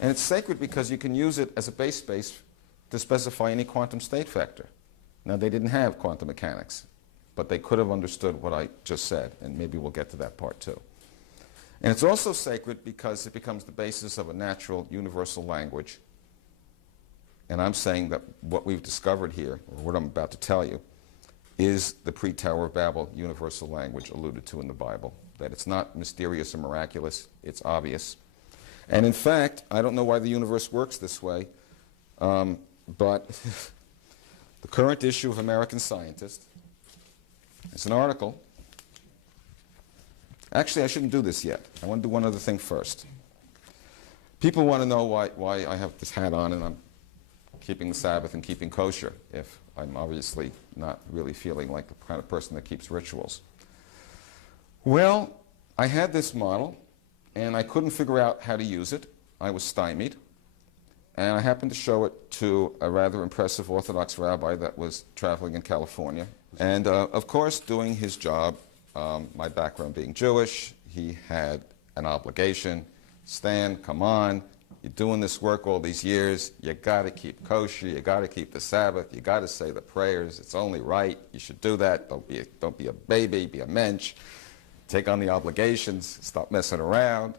And it's sacred because you can use it as a base space to specify any quantum state vector. Now, they didn't have quantum mechanics, but they could have understood what I just said, and maybe we'll get to that part too. And it's also sacred because it becomes the basis of a natural universal language. And I'm saying that what we've discovered here, or what I'm about to tell you, is the pre-Tower of Babel universal language alluded to in the Bible. That it's not mysterious or miraculous, it's obvious. And in fact, I don't know why the universe works this way, but the current issue of American Scientist is an article. Actually, I shouldn't do this yet. I want to do one other thing first. People want to know why I have this hat on and I'm keeping the Sabbath and keeping kosher, if I'm obviously not really feeling like the kind of person that keeps rituals. Well, I had this model, and I couldn't figure out how to use it. I was stymied. And I happened to show it to a rather impressive Orthodox rabbi that was traveling in California. And of course, doing his job, my background being Jewish, he had an obligation. Stan, come on. You're doing this work all these years. You got to keep kosher. You got to keep the Sabbath. You got to say the prayers. It's only right. You should do that. Don't be a baby. Be a mensch. Take on the obligations. Stop messing around.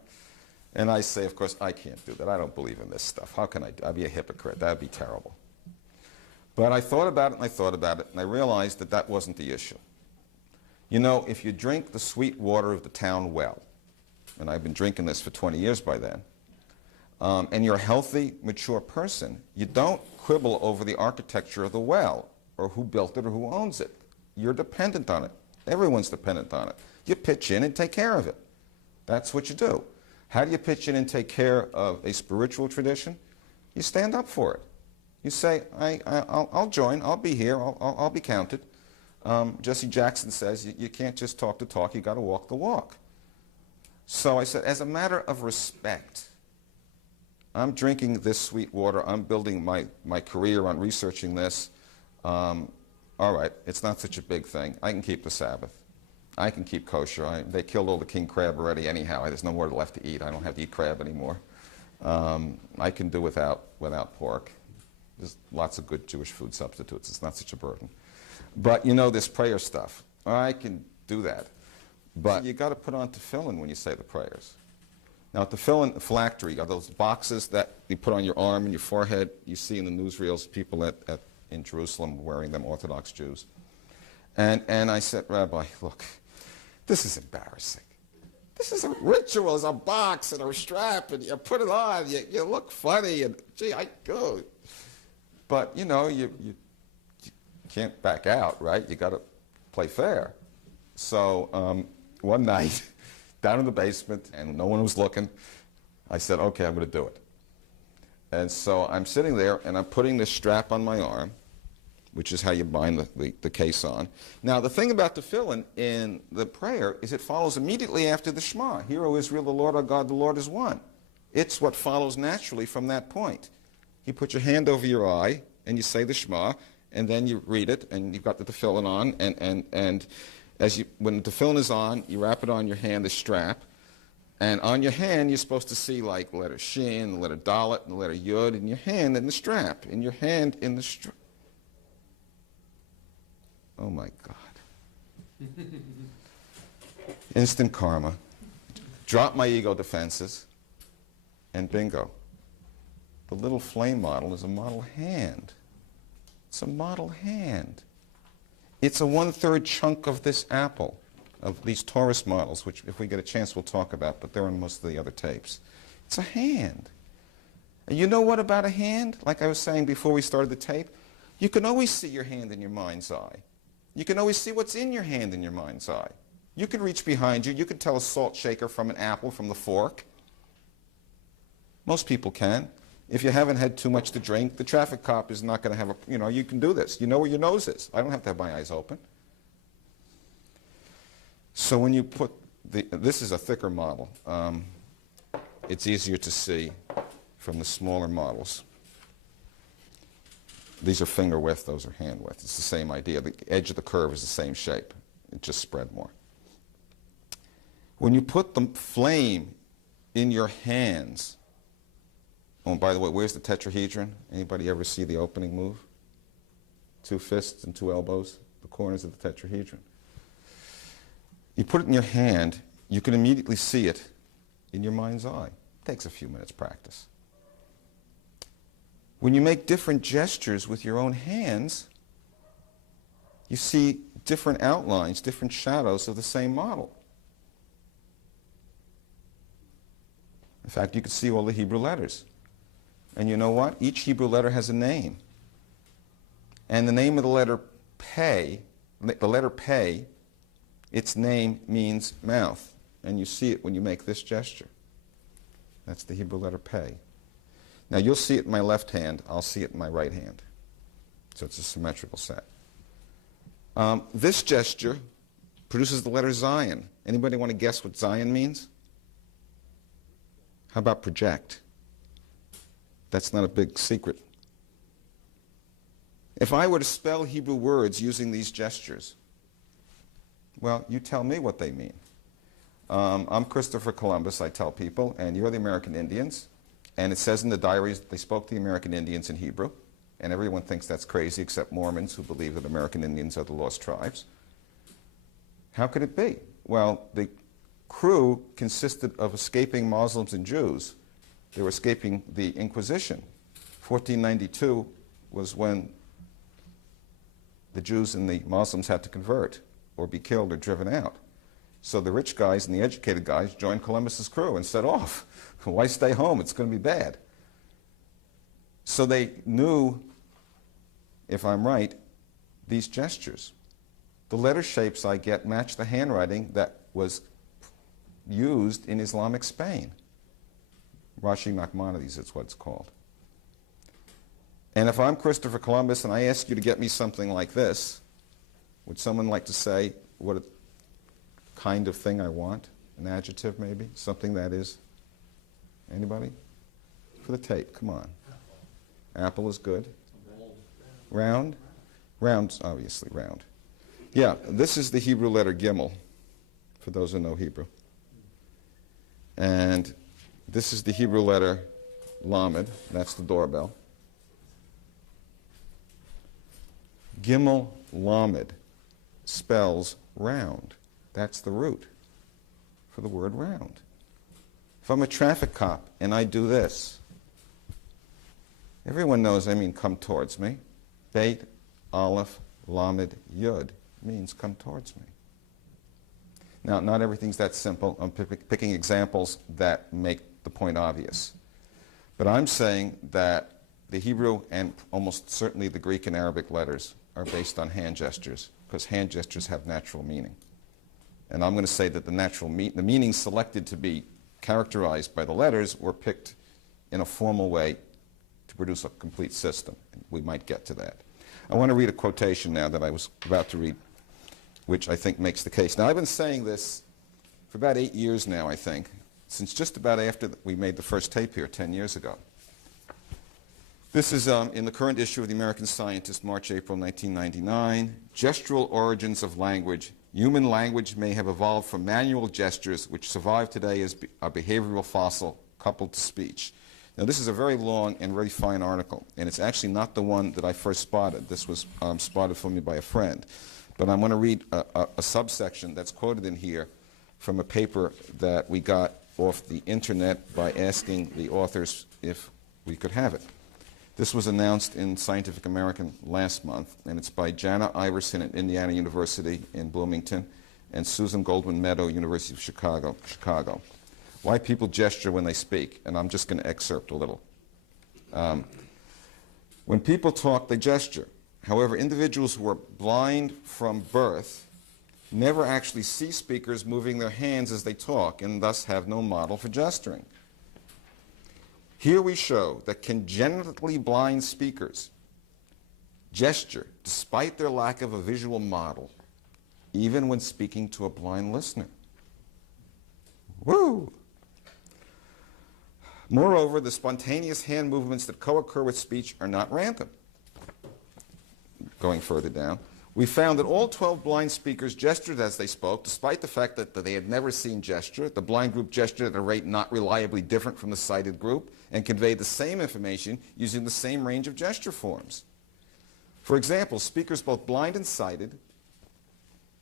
And I say, of course, I can't do that. I don't believe in this stuff. How can I do? I'd be a hypocrite. That'd be terrible. But I thought about it and I thought about it, and I realized that that wasn't the issue. You know, if you drink the sweet water of the town well, and I've been drinking this for 20 years by then, and you're a healthy, mature person, you don't quibble over the architecture of the well or who built it or who owns it. You're dependent on it. Everyone's dependent on it. You pitch in and take care of it. That's what you do. How do you pitch in and take care of a spiritual tradition? You stand up for it. You say, I'll join. I'll be here. I'll be counted. Jesse Jackson says you can't just talk the talk. You got to walk the walk. So I said, as a matter of respect, I'm drinking this sweet water. I'm building my career on researching this. All right, it's not such a big thing. I can keep the Sabbath. I can keep kosher. They killed all the king crab already anyhow. There's no more left to eat. I don't have to eat crab anymore. I can do without pork. There's lots of good Jewish food substitutes. It's not such a burden. But you know, this prayer stuff, I can do that. But you got to put on tefillin when you say the prayers. Now, tefillin phylactery are those boxes that you put on your arm and your forehead. You see in the newsreels people in Jerusalem wearing them, Orthodox Jews. And I said, Rabbi, look, this is embarrassing. This is a ritual. It's a box and a strap, and you put it on. You look funny, and gee, I go. But you know, you can't back out, right? You got to play fair. So one night, down in the basement, and no one was looking, I said, okay, I'm going to do it. And so I'm sitting there, and I'm putting this strap on my arm, which is how you bind the case on. Now, the thing about tefillin in the prayer is it follows immediately after the Shema. Hear, O Israel, the Lord our God, the Lord is one. It's what follows naturally from that point. You put your hand over your eye, and you say the Shema, and then you read it, and you've got the tefillin on, and when the tefillin is on, you wrap it on your hand, the strap, and on your hand, you're supposed to see like the letter Shin, the letter Dalet, and the letter Yud in your hand in the strap, in your hand in the strap. Oh my God. Instant karma. Drop my ego defenses, and bingo. The little flame model is a model hand. It's a model hand. It's a 1/3 chunk of this apple, of these torus models, which if we get a chance we'll talk about, but they're on most of the other tapes. It's a hand. And you know what about a hand? Like I was saying before we started the tape, you can always see your hand in your mind's eye. You can always see what's in your hand in your mind's eye. You can reach behind you. You can tell a salt shaker from an apple from the fork. Most people can. If you haven't had too much to drink, the traffic cop is not going to have a, you know, you can do this. You know where your nose is. I don't have to have my eyes open. So when you put this is a thicker model. It's easier to see from the smaller models. These are finger width, those are hand width. It's the same idea. The edge of the curve is the same shape. It just spread more. When you put the flame in your hands, oh, and by the way, where's the tetrahedron? Anybody ever see the opening move? 2 fists and 2 elbows, the corners of the tetrahedron. You put it in your hand, you can immediately see it in your mind's eye. It takes a few minutes practice. When you make different gestures with your own hands, you see different outlines, different shadows of the same model. In fact, you can see all the Hebrew letters. And you know what? Each Hebrew letter has a name. And the name of the letter Pei, its name means mouth. And you see it when you make this gesture. That's the Hebrew letter Pei. Now you'll see it in my left hand, I'll see it in my right hand. So it's a symmetrical set. This gesture produces the letter Zion. Anybody want to guess what Zion means? How about project? That's not a big secret. If I were to spell Hebrew words using these gestures, well, you tell me what they mean. I'm Christopher Columbus, I tell people, and you're the American Indians. And it says in the diaries that they spoke to the American Indians in Hebrew. And everyone thinks that's crazy except Mormons who believe that American Indians are the lost tribes. How could it be? Well, the crew consisted of escaping Muslims and Jews. They were escaping the Inquisition. 1492 was when the Jews and the Muslims had to convert or be killed or driven out. So the rich guys and the educated guys joined Columbus's crew and set off. Why stay home? It's going to be bad. So they knew, if I'm right, these gestures. The letter shapes I get match the handwriting that was used in Islamic Spain. Rashi Maimonides is what it's called. And if I'm Christopher Columbus and I ask you to get me something like this, would someone like to say what kind of thing I want? An adjective maybe? Something that is? Anybody? For the tape, come on. Apple is good. Round? Round's obviously round. Yeah, this is the Hebrew letter Gimel, for those who know Hebrew. And this is the Hebrew letter Lamed, that's the doorbell. Gimel Lamed spells round. That's the root for the word round. If I'm a traffic cop and I do this, everyone knows I mean come towards me. Beit, Aleph, Lamed, Yud means come towards me. Now, not everything's that simple. I'm picking examples that make the point obvious. But I'm saying that the Hebrew and almost certainly the Greek and Arabic letters are based on hand gestures, because hand gestures have natural meaning. And I'm going to say that the meanings selected to be characterized by the letters were picked in a formal way to produce a complete system. And we might get to that. I want to read a quotation now that I was about to read, which I think makes the case. Now, I've been saying this for about 8 years now, I think, since just about after we made the first tape here 10 years ago. This is in the current issue of the American Scientist, March, April 1999. Gestural origins of language. Human language may have evolved from manual gestures, which survive today as a behavioral fossil coupled to speech. Now, this is a very long and very fine article, and it's actually not the one that I first spotted. This was spotted for me by a friend. But I'm going to read a subsection that's quoted in here from a paper that we got off the internet by asking the authors if we could have it. This was announced in Scientific American last month, and it's by Jana Iverson at Indiana University in Bloomington and Susan Goldwyn Meadow, University of Chicago. Why people gesture when they speak, and I'm just going to excerpt a little. When people talk, they gesture. However, individuals who are blind from birth never actually see speakers moving their hands as they talk and thus have no model for gesturing. Here we show that congenitally blind speakers gesture despite their lack of a visual model, even when speaking to a blind listener. Woo! Moreover, the spontaneous hand movements that co-occur with speech are not random. going further down, we found that all 12 blind speakers gestured as they spoke, despite the fact that they had never seen gesture. The blind group gestured at a rate not reliably different from the sighted group and conveyed the same information using the same range of gesture forms. For example, speakers both blind and sighted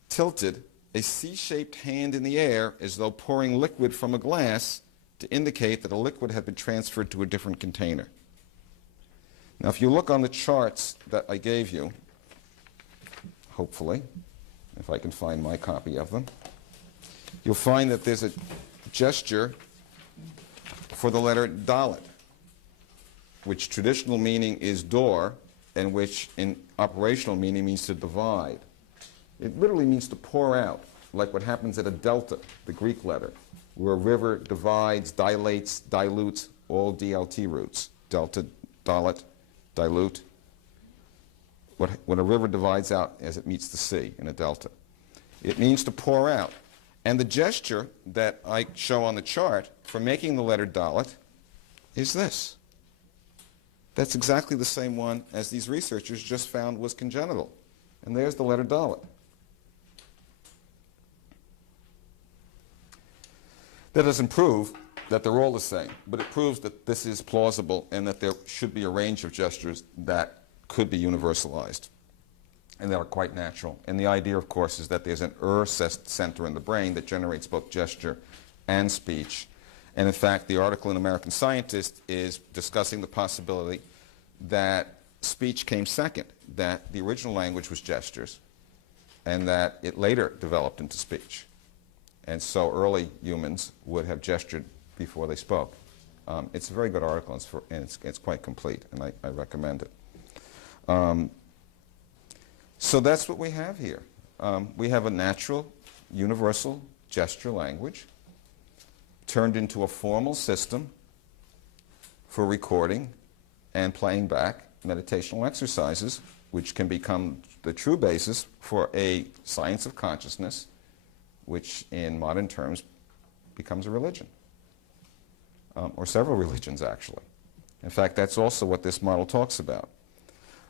tilted a C-shaped hand in the air as though pouring liquid from a glass to indicate that a liquid had been transferred to a different container. Now, if you look on the charts that I gave you, hopefully, if I can find my copy of them, you'll find that there's a gesture for the letter dalet, which traditional meaning is door, and which in operational meaning means to divide. It literally means to pour out, like what happens at a delta, the Greek letter, where a river divides, dilates, dilutes, all DLT roots. Delta, dalet, dilute. When a river divides out as it meets the sea in a delta. It means to pour out. And the gesture that I show on the chart for making the letter dalet is this. That's exactly the same one as these researchers just found was congenital. And there's the letter dalet. That doesn't prove that they're all the same, but it proves that this is plausible and that there should be a range of gestures that could be universalized and that are quite natural. And the idea, of course, is that there's an center in the brain that generates both gesture and speech. And in fact, the article in American Scientist is discussing the possibility that speech came second, that the original language was gestures, and that it later developed into speech. And so early humans would have gestured before they spoke. It's a very good article, and it's quite complete, and I recommend it. So that's what we have here. We have a natural, universal gesture language turned into a formal system for recording and playing back meditational exercises, which can become the true basis for a science of consciousness, which in modern terms becomes a religion, or several religions, actually. In fact, that's also what this model talks about.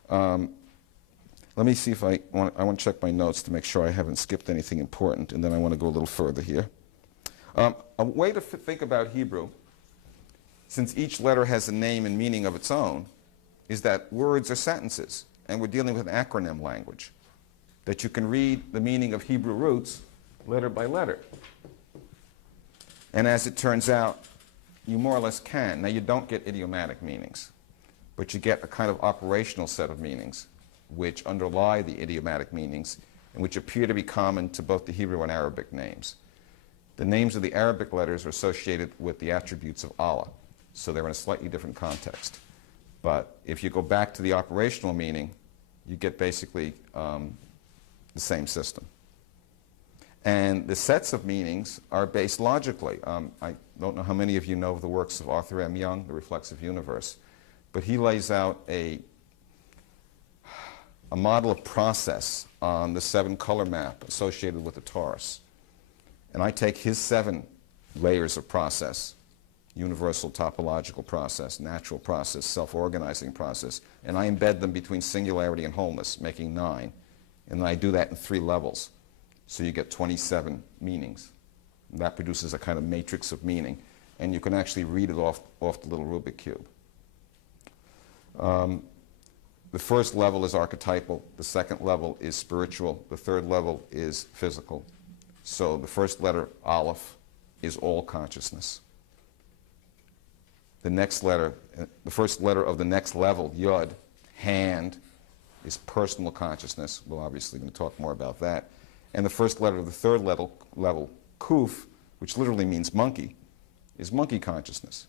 Let me see if I want to check my notes to make sure I haven't skipped anything important, and then I want to go a little further here. A way to think about Hebrew, since each letter has a name and meaning of its own, is that words are sentences, and we're dealing with an acronym language, that you can read the meaning of Hebrew roots letter by letter. And as it turns out, you more or less can. Now, you don't get idiomatic meanings, but you get a kind of operational set of meanings which underlie the idiomatic meanings and which appear to be common to both the Hebrew and Arabic names. The names of the Arabic letters are associated with the attributes of Allah, so they're in a slightly different context. But if you go back to the operational meaning, you get basically the same system. And the sets of meanings are based logically. I don't know how many of you know of the works of Arthur M. Young, The Reflexive Universe, but he lays out a model of process on the 7-color map associated with the torus. And I take his 7 layers of process, universal topological process, natural process, self-organizing process, and I embed them between singularity and wholeness, making 9. And then I do that in 3 levels. So you get 27 meanings. And that produces a kind of matrix of meaning. And you can actually read it off the little Rubik cube. The first level is archetypal. The second level is spiritual. The third level is physical. So the first letter, Aleph, is all consciousness. The next letter, the first letter of the next level, Yud, hand, is personal consciousness. We're obviously going to talk more about that. And the first letter of the third level, Kuf, which literally means monkey, is monkey consciousness,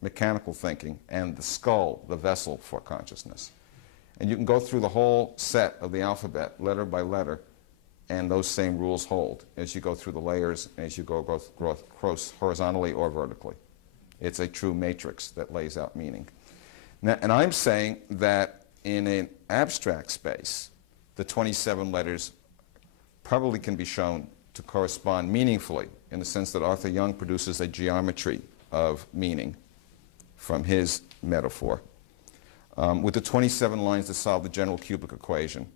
mechanical thinking, and the skull, the vessel for consciousness. And you can go through the whole set of the alphabet, letter by letter, and those same rules hold as you go through the layers, as you go horizontally or vertically. It's a true matrix that lays out meaning. Now, and I'm saying that in an abstract space, the 27 letters probably can be shown to correspond meaningfully in the sense that Arthur Young produces a geometry of meaning from his metaphor. with the 27 lines to solve the general cubic equation,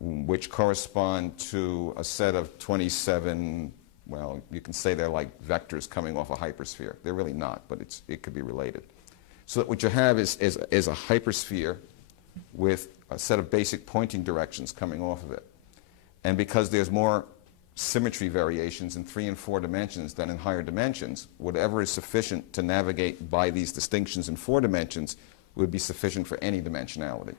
which correspond to a set of 27, well, you can say they're like vectors coming off a hypersphere. They're really not, but it could be related. So that what you have is a hypersphere with a set of basic pointing directions coming off of it. And because there's more symmetry variations in 3 and 4 dimensions than in higher dimensions, whatever is sufficient to navigate by these distinctions in 4 dimensions would be sufficient for any dimensionality.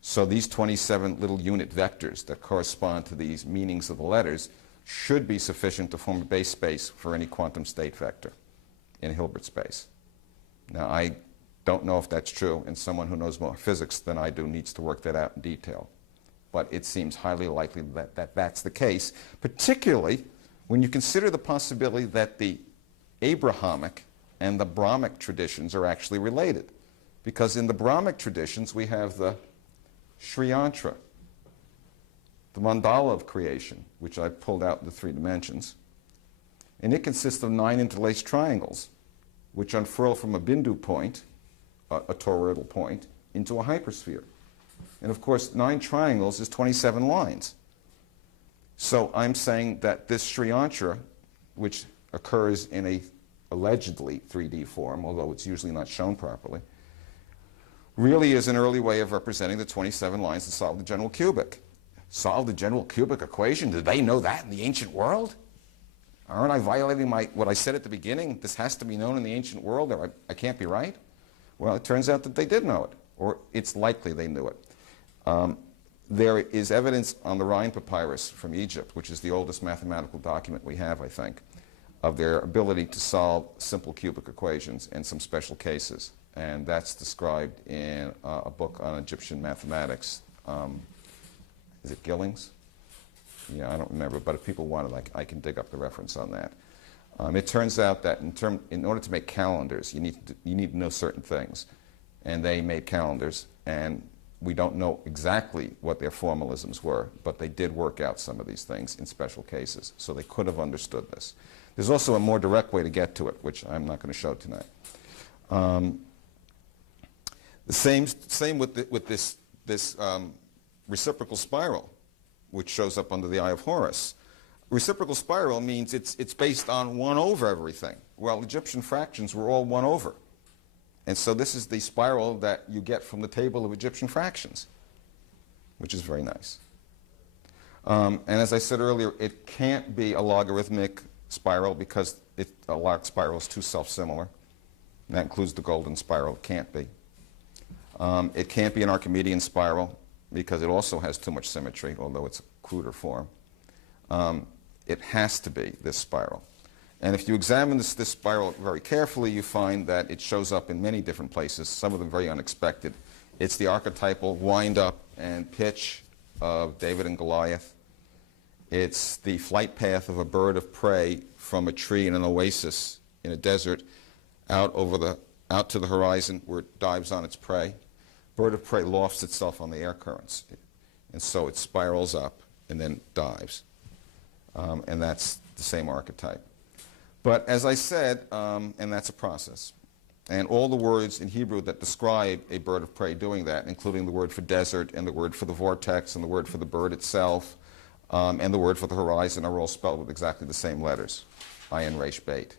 So these 27 little unit vectors that correspond to these meanings of the letters should be sufficient to form a base space for any quantum state vector in Hilbert space. Now, I don't know if that's true, and someone who knows more physics than I do needs to work that out in detail. But it seems highly likely that that's the case, particularly when you consider the possibility that the Abrahamic and the Brahmic traditions are actually related. Because in the Brahmic traditions, we have the Sri Yantra, the mandala of creation, which I pulled out in the 3 dimensions. And it consists of 9 interlaced triangles, which unfurl from a Bindu point, a toroidal point, into a hypersphere. And of course, 9 triangles is 27 lines. So I'm saying that this Sri Yantra, which occurs in a allegedly 3D form, although it's usually not shown properly, really is an early way of representing the 27 lines to solve the general cubic. Solve the general cubic equation? Did they know that in the ancient world? Aren't I violating what I said at the beginning? This has to be known in the ancient world, or I can't be right? Well, it turns out that they did know it, or it's likely they knew it. There is evidence on the Rhind Papyrus from Egypt, which is the oldest mathematical document we have, I think, of their ability to solve simple cubic equations in some special cases. And that's described in a book on Egyptian mathematics. Is it Gillings? Yeah, I don't remember, but if people want it, I can dig up the reference on that. It turns out that in order to make calendars, you need to know certain things. And they made calendars, and we don't know exactly what their formalisms were, but they did work out some of these things in special cases. So they could have understood this. There's also a more direct way to get to it, which I'm not going to show tonight. The same with this reciprocal spiral, which shows up under the Eye of Horus. Reciprocal spiral means it's based on 1 over everything. Well, Egyptian fractions were all 1 over. And so this is the spiral that you get from the table of Egyptian fractions, which is very nice. And as I said earlier, it can't be a logarithmic spiral because a log spiral is too self-similar. And that includes the golden spiral. It can't be. It can't be an Archimedean spiral because it also has too much symmetry, although it's a cruder form. It has to be this spiral. And if you examine this spiral very carefully, you find that it shows up in many different places, some of them very unexpected. It's the archetypal wind-up and pitch of David and Goliath. It's the flight path of a bird of prey from a tree in an oasis in a desert out to the horizon where it dives on its prey. Bird of prey lofts itself on the air currents, and so it spirals up and then dives. And that's the same archetype. But as I said, and that's a process. And all the words in Hebrew that describe a bird of prey doing that, including the word for desert and the word for the vortex and the word for the bird itself and the word for the horizon, are all spelled with exactly the same letters, ayin, resh, beit.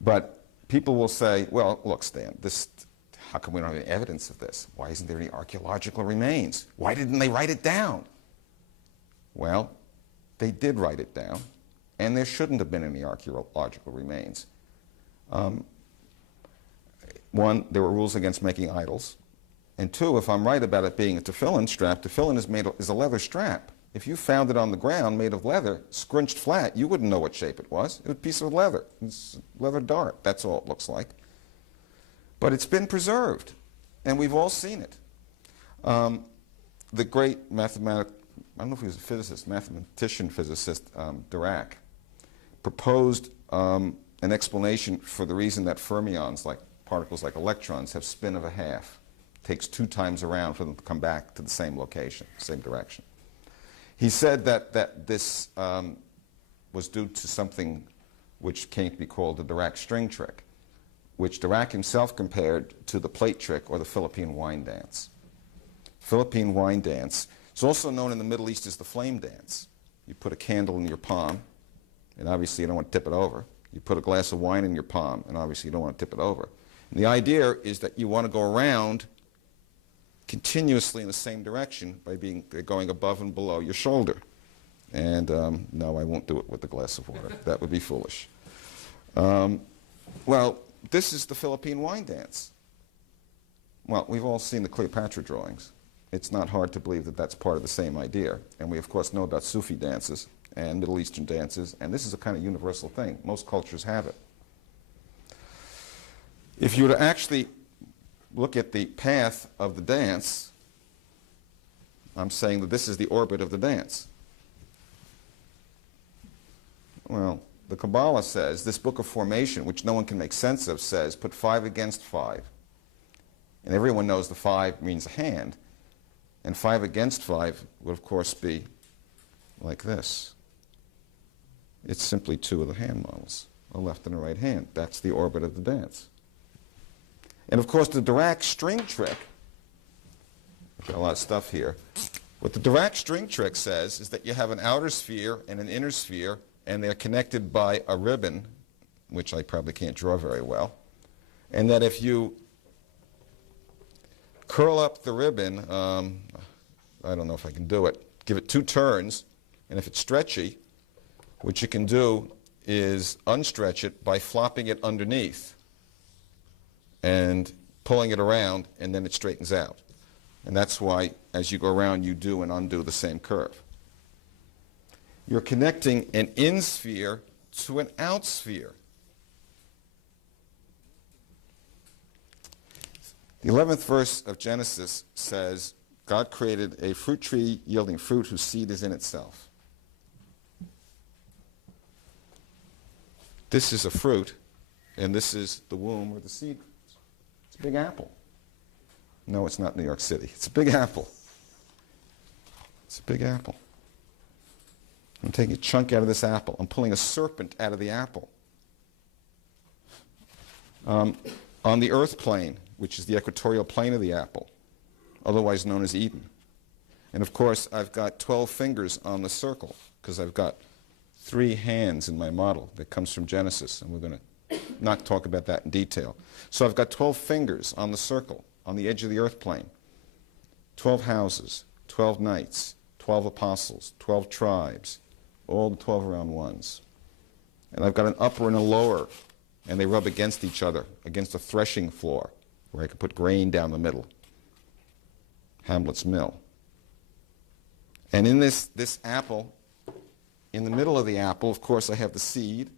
But people will say, well, look, Stan, how come we don't have any evidence of this? Why isn't there any archaeological remains? Why didn't they write it down? Well, they did write it down, and there shouldn't have been any archaeological remains. One, there were rules against making idols. And 2, if I'm right about it being a tefillin strap, tefillin is a leather strap. If you found it on the ground made of leather, scrunched flat, you wouldn't know what shape it was. It was a piece of leather. It's a leather dart. That's all it looks like. But it's been preserved, and we've all seen it. The great I don't know if he was a physicist, mathematician physicist, Dirac, proposed an explanation for the reason that fermions, like particles like electrons, have spin of a half. It takes 2 times around for them to come back to the same location, same direction. He said that this was due to something which came to be called the Dirac string trick, which Dirac himself compared to the plate trick or the Philippine wine dance. Philippine wine dance is also known in the Middle East as the flame dance. You put a candle in your palm, and obviously you don't want to tip it over. You put a glass of wine in your palm, and obviously you don't want to tip it over. And the idea is that you want to go around continuously in the same direction by going above and below your shoulder. And no, I won't do it with a glass of water. That would be foolish. Well, this is the Philippine wine dance. Well, we've all seen the Cleopatra drawings. It's not hard to believe that that's part of the same idea. And we, of course, know about Sufi dances and Middle Eastern dances, and this is a kind of universal thing. Most cultures have it. If you were to actually look at the path of the dance, I'm saying that this is the orbit of the dance. Well, the Kabbalah says, this book of formation, which no one can make sense of, says, put 5 against 5. And everyone knows the 5 means a hand. And 5 against 5 would, of course, be like this. It's simply 2 of the hand models, a left and a right hand. That's the orbit of the dance. And, of course, the Dirac string trick, I've got a lot of stuff here. What the Dirac string trick says is that you have an outer sphere and an inner sphere, and they're connected by a ribbon, which I probably can't draw very well, and that if you curl up the ribbon, I don't know if I can do it, give it 2 turns, and if it's stretchy, what you can do is unstretch it by flopping it underneath and pulling it around, and then it straightens out. And that's why, as you go around, you do and undo the same curve. You're connecting an in sphere to an out sphere. The 11th verse of Genesis says, God created a fruit tree yielding fruit whose seed is in itself. This is a fruit, and this is the womb or the seed. It's a big apple. No, it's not New York City. It's a big apple. It's a big apple. I'm taking a chunk out of this apple. I'm pulling a serpent out of the apple. On the earth plane, which is the equatorial plane of the apple, otherwise known as Eden. And of course, I've got 12 fingers on the circle, because I've got 3 hands in my model that comes from Genesis, and we're going to not talk about that in detail. So I've got 12 fingers on the circle, on the edge of the earth plane. 12 houses, 12 knights, 12 apostles, 12 tribes, all the 12 round ones. And I've got an upper and a lower, and they rub against each other, against a threshing floor, where I could put grain down the middle. Hamlet's mill. And in this apple, in the middle of the apple, of course, I have the seed.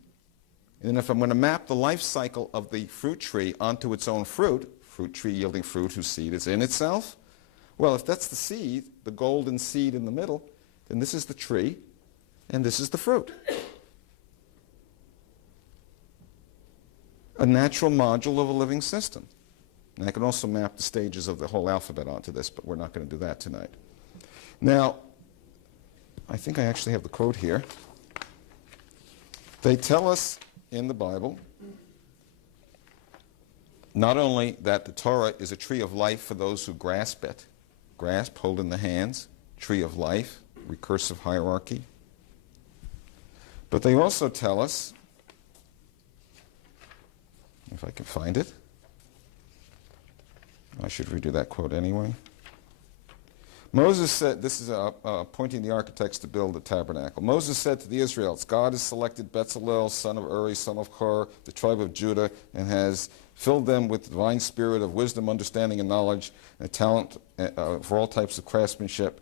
And then if I'm going to map the life cycle of the fruit tree onto its own fruit tree yielding fruit whose seed is in itself, well, if that's the seed, the golden seed in the middle, then this is the tree, and this is the fruit. A natural module of a living system. And I can also map the stages of the whole alphabet onto this, but we're not going to do that tonight. Now, I think I actually have the quote here. They tell us in the Bible not only that the Torah is a tree of life for those who grasp it, grasp, hold in the hands, tree of life, recursive hierarchy, but they also tell us, if I can find it, I should redo that quote anyway. Moses said, this is appointing the architects to build the tabernacle. Moses said to the Israelites, God has selected Bezalel, son of Uri, son of Hur, the tribe of Judah, and has filled them with the divine spirit of wisdom, understanding, and knowledge, and talent for all types of craftsmanship.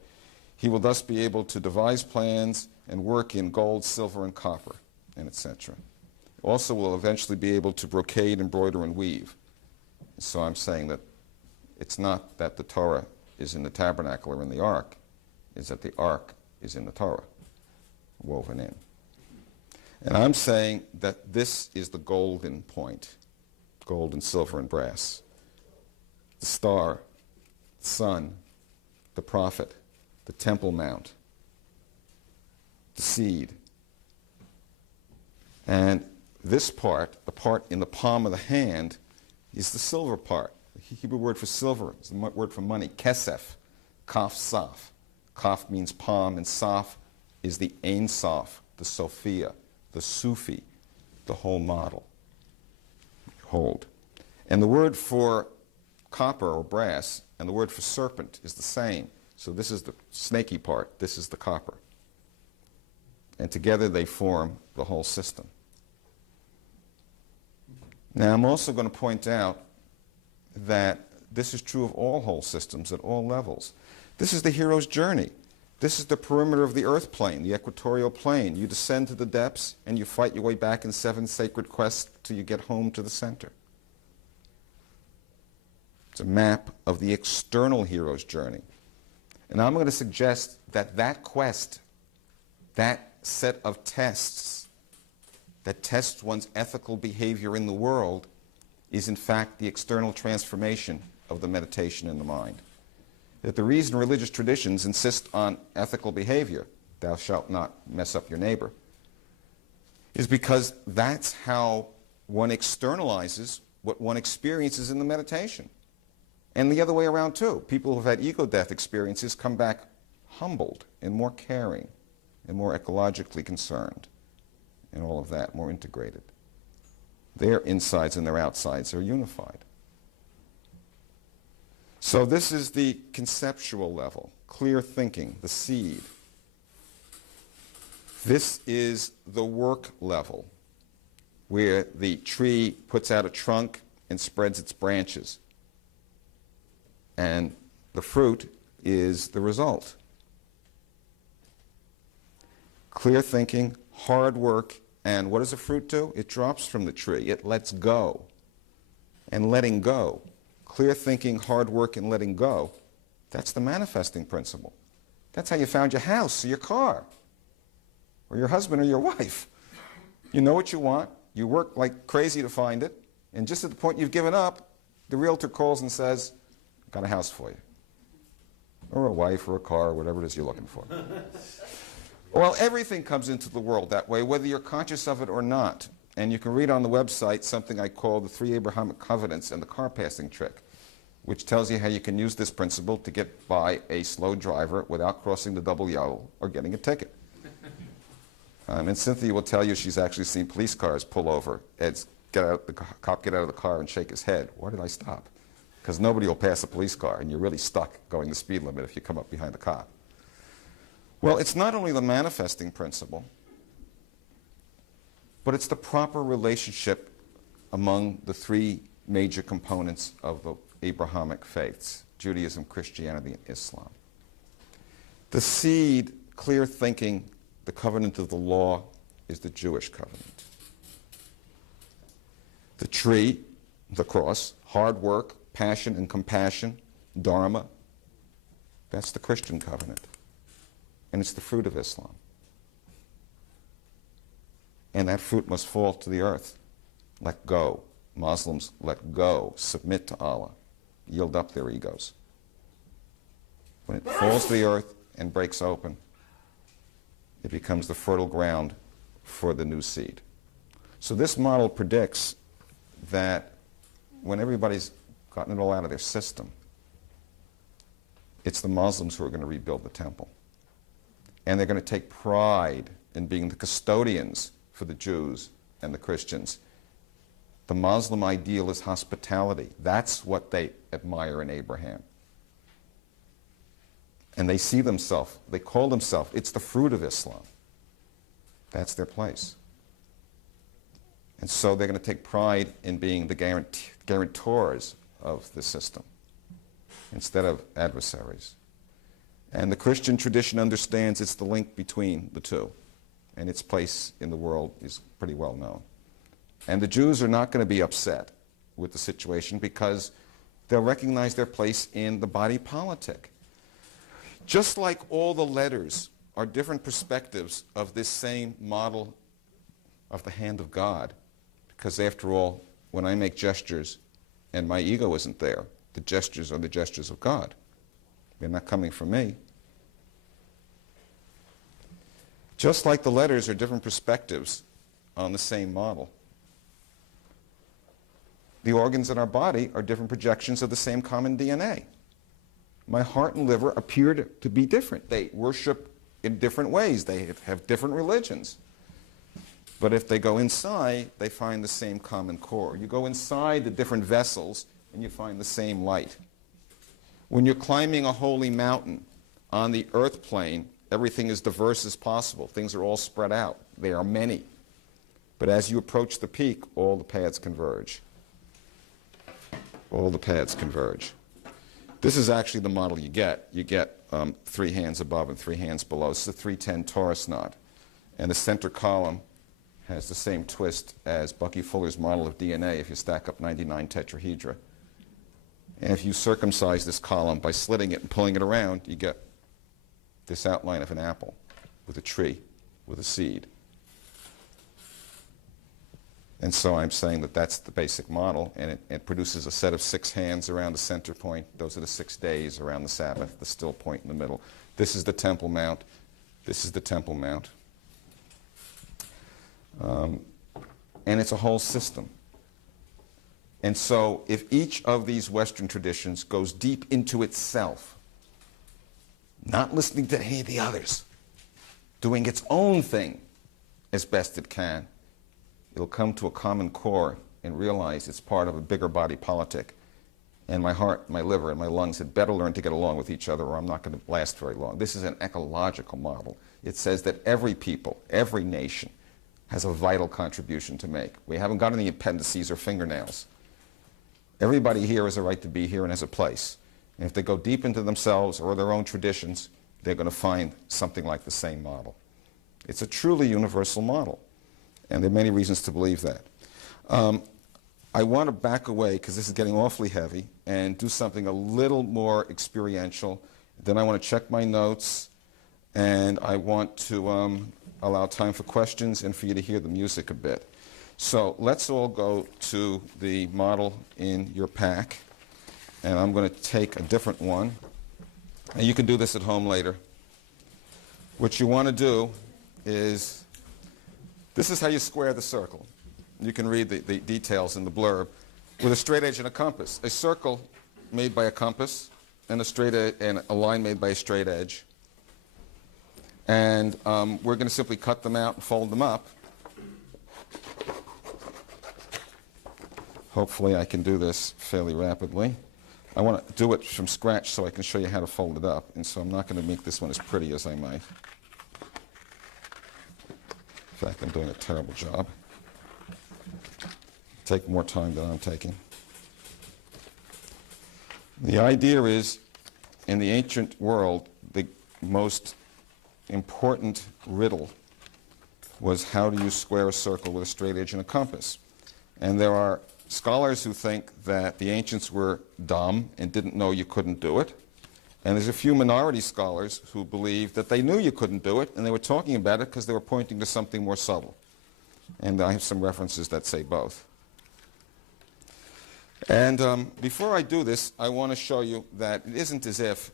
He will thus be able to devise plans and work in gold, silver, and copper, and etc. Also will eventually be able to brocade, embroider, and weave. So I'm saying that it's not that the Torah is in the tabernacle or in the ark, is that the ark is in the Torah, woven in. And I'm saying that this is the golden point, gold and silver and brass. The star, the sun, the prophet, the temple mount, the seed. And this part, the part in the palm of the hand, is the silver part. The Hebrew word for silver is the word for money, kesef, kaf saf. Kaf means palm, and saf is the Ein Sof, the Sophia, the Sufi, the whole model. Hold. And the word for copper or brass and the word for serpent is the same. So this is the snaky part, this is the copper. And together they form the whole system. Now I'm also going to point out that this is true of all whole systems at all levels. This is the hero's journey. This is the perimeter of the earth plane, the equatorial plane. You descend to the depths and you fight your way back in 7 sacred quests till you get home to the center. It's a map of the external hero's journey. And I'm going to suggest that that quest, that set of tests that tests one's ethical behavior in the world, is in fact the external transformation of the meditation in the mind. That the reason religious traditions insist on ethical behavior, thou shalt not mess up your neighbor, is because that's how one externalizes what one experiences in the meditation. And the other way around too. People who've had ego death experiences come back humbled and more caring and more ecologically concerned and all of that, more integrated. Their insides and their outsides are unified. So this is the conceptual level, clear thinking, the seed. This is the work level, where the tree puts out a trunk and spreads its branches. And the fruit is the result. Clear thinking, hard work, and what does a fruit do? It drops from the tree. It lets go. And letting go, clear thinking, hard work, and letting go, that's the manifesting principle. That's how you found your house or your car or your husband or your wife. You know what you want. You work like crazy to find it. And just at the point you've given up, the realtor calls and says, got a house for you. Or a wife or a car or whatever it is you're looking for. Well, everything comes into the world that way, whether you're conscious of it or not. And you can read on the website something I call the 3 Abrahamic covenants and the car passing trick, which tells you how you can use this principle to get by a slow driver without crossing the double yellow or getting a ticket. And Cynthia will tell you she's actually seen police cars pull over. The cop get out of the car and shake his head. Why did I stop? Because nobody will pass a police car, and you're really stuck going the speed limit if you come up behind the cop. Well, it's not only the manifesting principle, but it's the proper relationship among the 3 major components of the Abrahamic faiths, Judaism, Christianity, and Islam. The seed, clear thinking, the covenant of the law, is the Jewish covenant. The tree, the cross, hard work, passion and compassion, dharma, that's the Christian covenant. And it's the fruit of Islam. And that fruit must fall to the earth. Let go. Muslims let go, submit to Allah, yield up their egos. When it falls to the earth and breaks open, it becomes the fertile ground for the new seed. So this model predicts that when everybody's gotten it all out of their system, it's the Muslims who are going to rebuild the temple. And they're going to take pride in being the custodians for the Jews and the Christians. The Muslim ideal is hospitality. That's what they admire in Abraham. And they see themselves, they call themselves, it's the fruit of Islam. That's their place. And so they're going to take pride in being the guarantors of the system instead of adversaries. And the Christian tradition understands it's the link between the two, and its place in the world is pretty well known. And the Jews are not going to be upset with the situation because they'll recognize their place in the body politic. Just like all the letters are different perspectives of this same model of the hand of God, because after all, when I make gestures and my ego isn't there, the gestures are the gestures of God. They're not coming from me. Just like the letters are different perspectives on the same model. the organs in our body are different projections of the same common DNA. My heart and liver appear to be different. They worship in different ways. They have different religions. But if they go inside, they find the same common core. You go inside the different vessels, and you find the same light. When you're climbing a holy mountain on the earth plane, everything is diverse as possible. Things are all spread out. There are many. But as you approach the peak, all the paths converge. All the paths converge. This is actually the model you get. You get 3 hands above and 3 hands below. This is a 310 Torus Knot. And the center column has the same twist as Bucky Fuller's model of DNA if you stack up 99 tetrahedra. And if you circumcise this column by slitting it and pulling it around, you get this outline of an apple with a tree, with a seed. And so I'm saying that that's the basic model, and it produces a set of 6 hands around the center point. Those are the 6 days around the Sabbath, the still point in the middle. This is the Temple Mount. This is the Temple Mount. And it's a whole system. And so if each of these Western traditions goes deep into itself, not listening to any of the others, doing its own thing as best it can, it'll come to a common core and realize it's part of a bigger body politic. And my heart, my liver, and my lungs had better learn to get along with each other, or I'm not going to last very long. This is an ecological model. It says that every people, every nation, has a vital contribution to make. We haven't got any appendices or fingernails. Everybody here has a right to be here and has a place. And if they go deep into themselves or their own traditions, they're going to find something like the same model. It's a truly universal model. And there are many reasons to believe that. I want to back away, because this is getting awfully heavy, and do something a little more experiential. Then I want to check my notes, and I want to allow time for questions and for you to hear the music a bit. So let's all go to the model in your pack, and I'm going to take a different one. And you can do this at home later. What you want to do is, this is how you square the circle. You can read the details in the blurb. With a straight edge and a compass. A circle made by a compass and a line made by a straight edge. And we're going to simply cut them out and fold them up. Hopefully I can do this fairly rapidly. I want to do it from scratch so I can show you how to fold it up. And so I'm not going to make this one as pretty as I might. In fact, I'm doing a terrible job. Take more time than I'm taking. The idea is, in the ancient world, the most important riddle was how do you square a circle with a straight edge and a compass. And there are scholars who think that the ancients were dumb and didn't know you couldn't do it. And there's a few minority scholars who believe that they knew you couldn't do it, and they were talking about it because they were pointing to something more subtle. And I have some references that say both. And before I do this, I want to show you that it isn't as if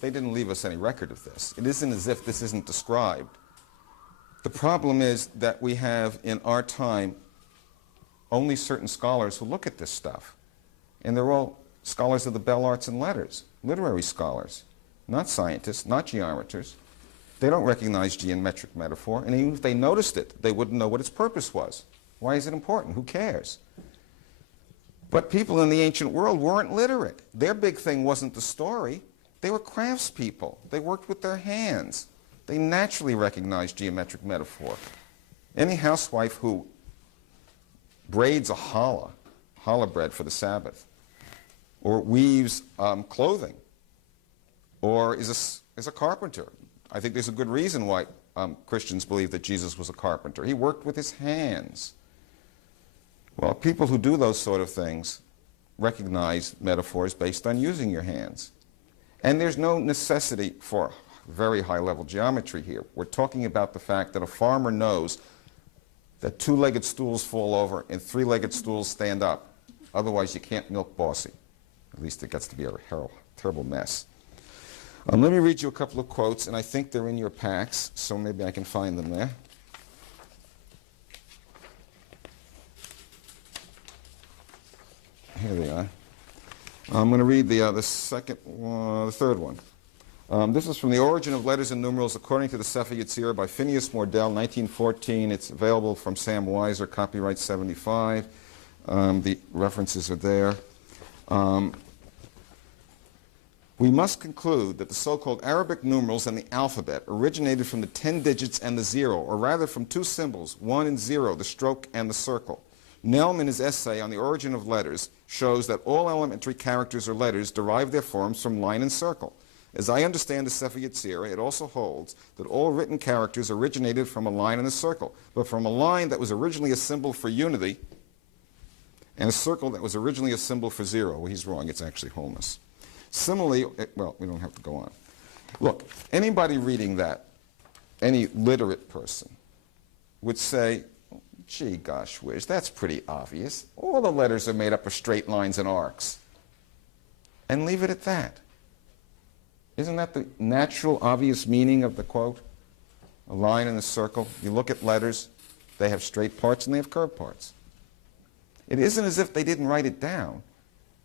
they didn't leave us any record of this. It isn't as if this isn't described. The problem is that we have, in our time, only certain scholars who look at this stuff. And they're all scholars of the bell arts and letters, literary scholars, not scientists, not geometers. They don't recognize geometric metaphor, and even if they noticed it, they wouldn't know what its purpose was. Why is it important? Who cares? But people in the ancient world weren't literate. Their big thing wasn't the story. They were craftspeople. They worked with their hands. They naturally recognized geometric metaphor. Any housewife who braids a challah bread for the Sabbath, or weaves clothing, or is a carpenter. I think there's a good reason why Christians believe that Jesus was a carpenter. He worked with his hands. Well, people who do those sort of things recognize metaphors based on using your hands. And there's no necessity for very high-level geometry here. We're talking about the fact that a farmer knows that 2-legged stools fall over and 3-legged stools stand up. Otherwise, you can't milk Bossy. At least it gets to be a terrible mess. Let me read you a couple of quotes, and I think they're in your packs, so maybe I can find them there. I'm going to read the third one. This is from The Origin of Letters and Numerals According to the Sefer Yetzirah by Phineas Mordell, 1914. It's available from Sam Weiser, copyright 75. The references are there. We must conclude that the so-called Arabic numerals and the alphabet originated from the 10 digits and the 0, or rather from two symbols, 1 and 0, the stroke and the circle. Nelm, in his essay on the origin of letters, shows that all elementary characters or letters derive their forms from line and circle. As I understand the Sefer Yetzirah, it also holds that all written characters originated from a line and a circle, but from a line that was originally a symbol for unity and a circle that was originally a symbol for 0. Well, he's wrong. It's actually wholeness. Similarly, well, we don't have to go on. Look, anybody reading that, any literate person, would say, gee, gosh whiz, that's pretty obvious. All the letters are made up of straight lines and arcs. And leave it at that. Isn't that the natural, obvious meaning of the quote? A line and a circle. You look at letters, they have straight parts and they have curved parts. It isn't as if they didn't write it down.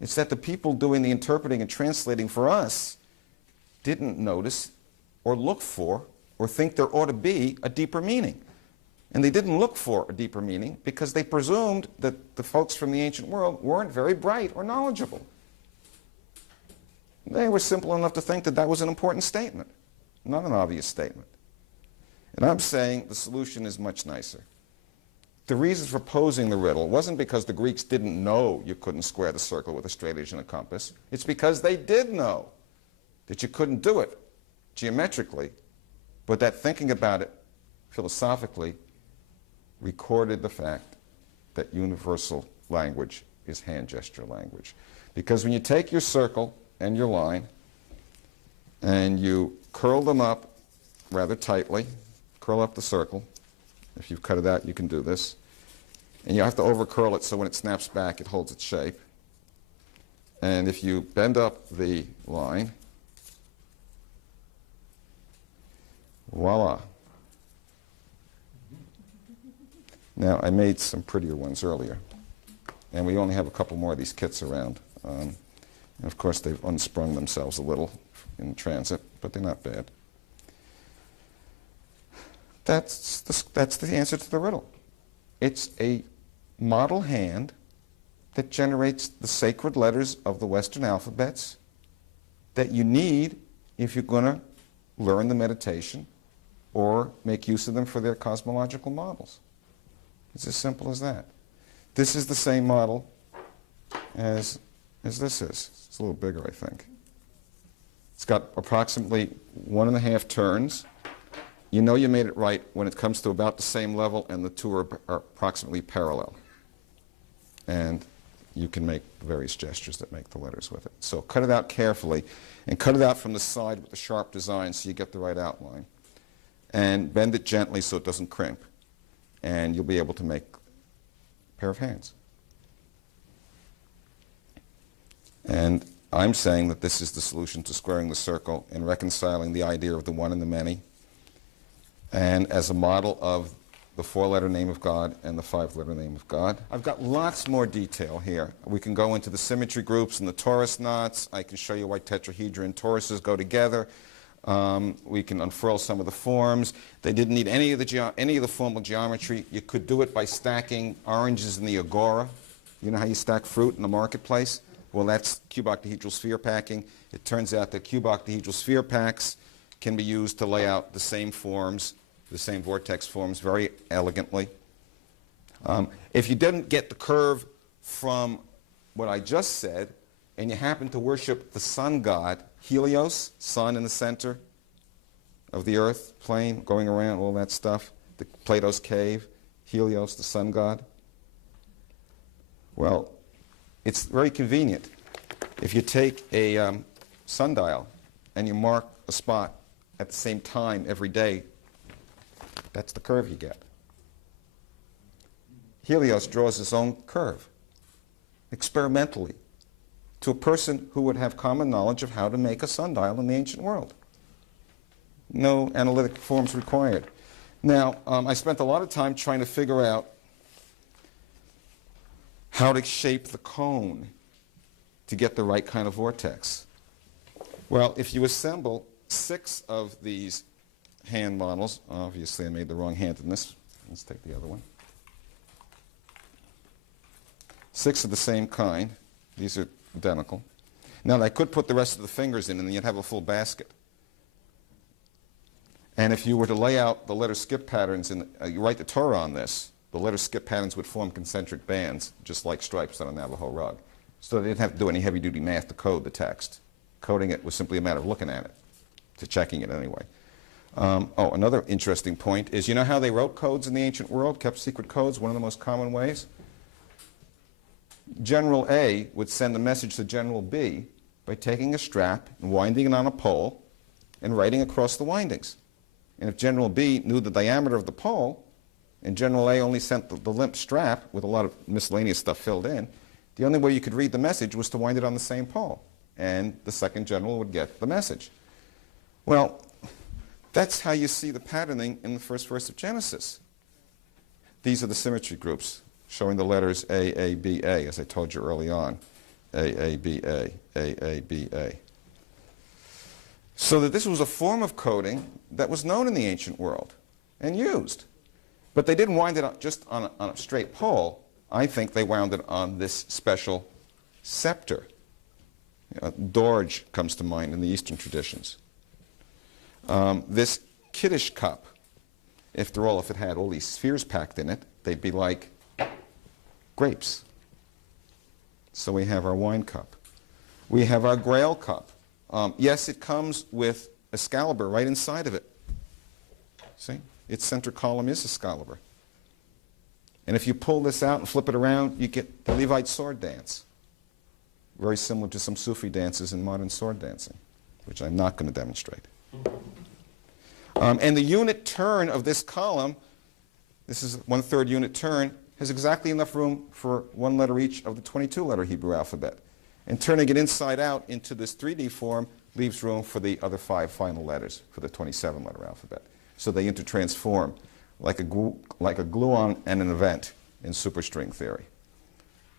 It's that the people doing the interpreting and translating for us didn't notice or look for or think there ought to be a deeper meaning. And they didn't look for a deeper meaning because they presumed that the folks from the ancient world weren't very bright or knowledgeable. They were simple enough to think that that was an important statement, not an obvious statement. And I'm saying the solution is much nicer. The reason for posing the riddle wasn't because the Greeks didn't know you couldn't square the circle with a straight edge and a compass. It's because they did know that you couldn't do it geometrically, but that thinking about it philosophically recorded the fact that universal language is hand gesture language. Because when you take your circle and your line and you curl them up rather tightly, curl up the circle. If you've cut it out, you can do this. And you have to over-curl it so when it snaps back, it holds its shape. And if you bend up the line, voila. Now, I made some prettier ones earlier. And we only have a couple more of these kits around. And of course, they've unsprung themselves a little in transit, but they're not bad. That's the answer to the riddle. It's a model hand that generates the sacred letters of the Western alphabets that you need if you're going to learn the meditation or make use of them for their cosmological models. It's as simple as that. This is the same model as this is. It's a little bigger, I think. It's got approximately 1.5 turns. You know you made it right when it comes to about the same level and the two are approximately parallel. And you can make various gestures that make the letters with it. So cut it out carefully and cut it out from the side with a sharp design so you get the right outline. And bend it gently so it doesn't crimp. And you'll be able to make a pair of hands. And I'm saying that this is the solution to squaring the circle and reconciling the idea of the one and the many, and as a model of the 4-letter name of God and the 5-letter name of God. I've got lots more detail here. We can go into the symmetry groups and the torus knots. I can show you why tetrahedron toruses go together. We can unfurl some of the forms. They didn't need any of the formal geometry. You could do it by stacking oranges in the agora. You know how you stack fruit in the marketplace? Well, that's cuboctahedral sphere packing. It turns out that cuboctahedral sphere packs can be used to lay out the same forms, the same vortex forms very elegantly. If you didn't get the curve from what I just said, and you happen to worship the sun god, Helios, sun in the center of the earth, plane, going around, all that stuff, Plato's cave, Helios, the sun god, well, it's very convenient. If you take a sundial and you mark a spot at the same time every day, that's the curve you get. Helios draws his own curve, experimentally, to a person who would have common knowledge of how to make a sundial in the ancient world. No analytic forms required. Now, I spent a lot of time trying to figure out how to shape the cone. to get the right kind of vortex? Well, if you assemble 6 of these hand models, obviously I made the wrong hand in this. Let's take the other one. 6 of the same kind. These are identical. Now, I could put the rest of the fingers in, and then you'd have a full basket. And if you were to lay out the letter skip patterns, you write the Torah on this, the letter skip patterns would form concentric bands, just like stripes on a Navajo rug. So they didn't have to do any heavy-duty math to code the text. Coding it was simply a matter of looking at it, to checking it anyway. Another interesting point is, you know how they wrote codes in the ancient world, kept secret codes, one of the most common ways? General A would send a message to General B by taking a strap and winding it on a pole and writing across the windings. And if General B knew the diameter of the pole, and General A only sent the limp strap with a lot of miscellaneous stuff filled in, the only way you could read the message was to wind it on the same pole. And the second general would get the message. Well, that's how you see the patterning in the first verse of Genesis. These are the symmetry groups, showing the letters A, A, B, A, as I told you early on. A, A, B, A, A, B, A. So that this was a form of coding that was known in the ancient world and used. But they didn't wind it up just on a straight pole. I think they wound it on this special scepter. Dorj comes to mind in the Eastern traditions. This Kiddush cup, after all, if it had all these spheres packed in it, they'd be like grapes. So we have our wine cup. We have our Grail cup. Yes, it comes with Excalibur right inside of it. See? Its center column is Excalibur. And if you pull this out and flip it around, you get the Levite sword dance. Very similar to some Sufi dances in modern sword dancing, which I'm not going to demonstrate. And the unit turn of this column, this is 1/3 unit turn, has exactly enough room for 1 letter each of the 22-letter Hebrew alphabet. And turning it inside out into this 3D form leaves room for the other 5 final letters for the 27-letter alphabet. So they intertransform like a gluon and an event in superstring theory.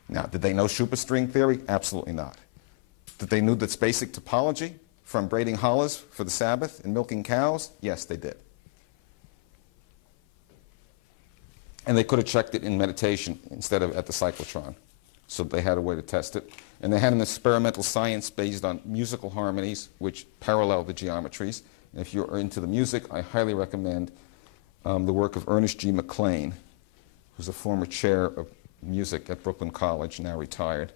Now, did they know superstring theory? Absolutely not. Did they know this basic topology from braiding challahs for the Sabbath and milking cows? Yes, they did. And they could have checked it in meditation instead of at the cyclotron. So they had a way to test it. And they had an experimental science based on musical harmonies, which parallel the geometries. And if you're into the music, I highly recommend the work of Ernest G Maclean, who's a former chair of music at Brooklyn College, now retired,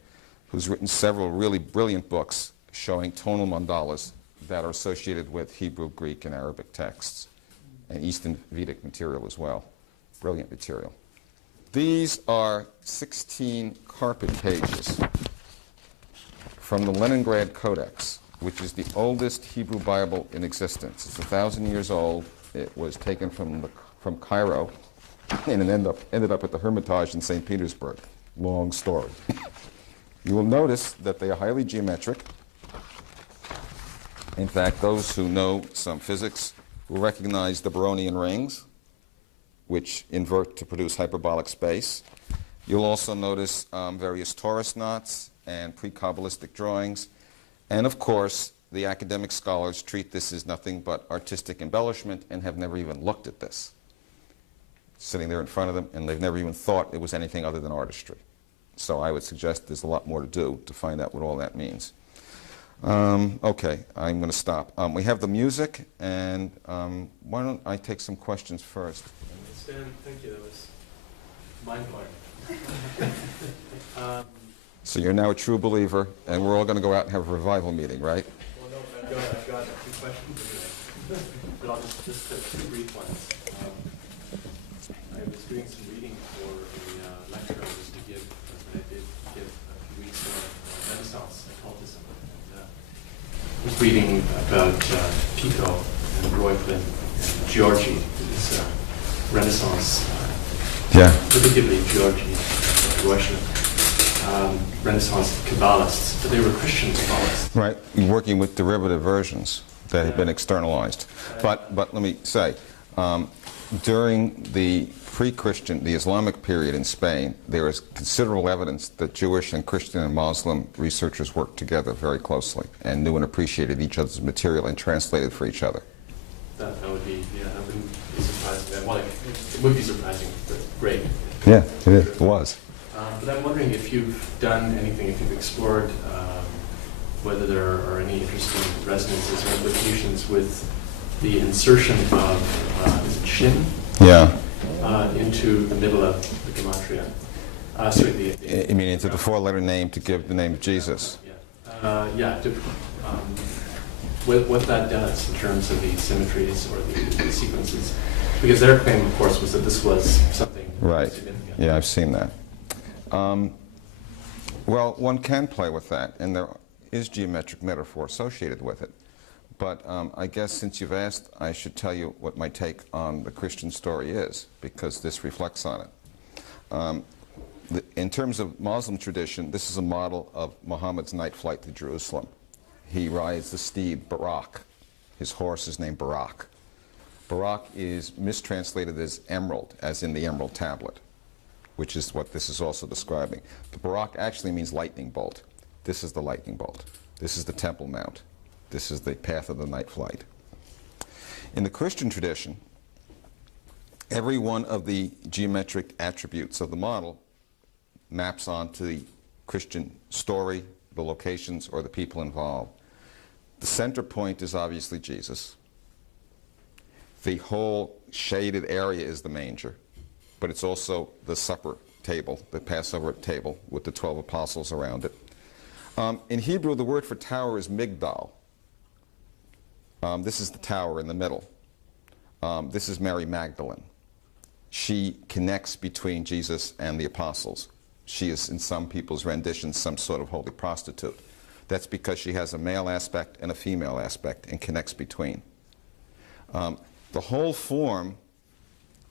who's written several really brilliant books showing tonal mandalas that are associated with Hebrew, Greek, and Arabic texts, and Eastern Vedic material as well. Brilliant material. These are 16 carpet pages from the Leningrad Codex, which is the oldest Hebrew Bible in existence. It's 1,000 years old. It was taken from Cairo, and it ended up at the Hermitage in St. Petersburg. Long story. You will notice that they are highly geometric. In fact, those who know some physics will recognize the Baronian rings, which invert to produce hyperbolic space. You'll also notice various Torus knots and pre-Kabbalistic drawings. And of course, the academic scholars treat this as nothing but artistic embellishment and have never even looked at this. Sitting there in front of them, and they've never even thought it was anything other than artistry. So I would suggest there's a lot more to do to find out what all that means. Okay, I'm going to stop. We have the music, and why don't I take some questions first? Stan, thank you. That was mind-blowing. So you're now a true believer, and we're all going to go out and have a revival meeting, right? Well, no, I've got a few questions anyway. But I'll just 2 brief ones. I was doing some reading for a lecture I was to give, that I did give a few weeks ago on Renaissance occultism. And, I was reading about Pico and Reuchlin and Giorgi, who's Renaissance, particularly Giorgi, Reuchlin. Renaissance Kabbalists, but they were Christian Kabbalists. Right, working with derivative versions that had been externalized. But let me say, during the pre-Christian, the Islamic period in Spain, there is considerable evidence that Jewish and Christian and Muslim researchers worked together very closely and knew and appreciated each other's material and translated for each other. That would be, yeah, that wouldn't be surprising. Well, it would be surprising, but great. Yeah, it was. But I'm wondering if you've done anything, if you've explored whether there are any interesting resonances or implications with the insertion of, is it shin? Yeah. Into the middle of the gematria. You mean into the four-letter name to give the name of Jesus? What that does in terms of the symmetries or the sequences. Because their claim, of course, was that this was something significant. Yeah, I've seen that. Well, one can play with that, and there is geometric metaphor associated with it. But I guess since you've asked, I should tell you what my take on the Christian story is, because this reflects on it. In terms of Muslim tradition, this is a model of Muhammad's night flight to Jerusalem. He rides the steed Barak. His horse is named Barak. Barak is mistranslated as emerald, as in the emerald tablet, which is what this is also describing. The Barak actually means lightning bolt. This is the lightning bolt. This is the Temple Mount. This is the path of the night flight. In the Christian tradition, every one of the geometric attributes of the model maps onto the Christian story, the locations, or the people involved. The center point is obviously Jesus. The whole shaded area is the manger, but it's also the supper table, the Passover table with the 12 apostles around it. In Hebrew, the word for tower is migdal. This is the tower in the middle. This is Mary Magdalene. She connects between Jesus and the apostles. She is, in some people's renditions, some sort of holy prostitute. That's because she has a male aspect and a female aspect and connects between. The whole form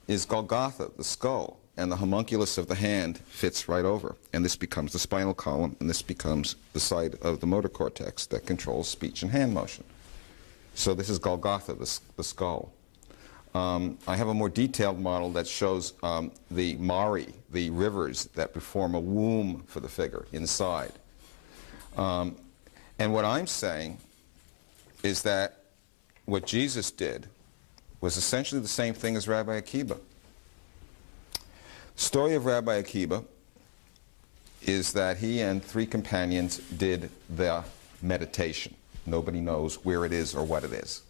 is Golgotha, the skull, and the homunculus of the hand fits right over. And this becomes the spinal column, and this becomes the side of the motor cortex that controls speech and hand motion. So this is Golgotha, the skull. I have a more detailed model that shows the Mari, the rivers that form a womb for the figure inside. And what I'm saying is that what Jesus did was essentially the same thing as Rabbi Akiba. The story of Rabbi Akiba is that he and 3 companions did the meditation. Nobody knows where it is or what it is.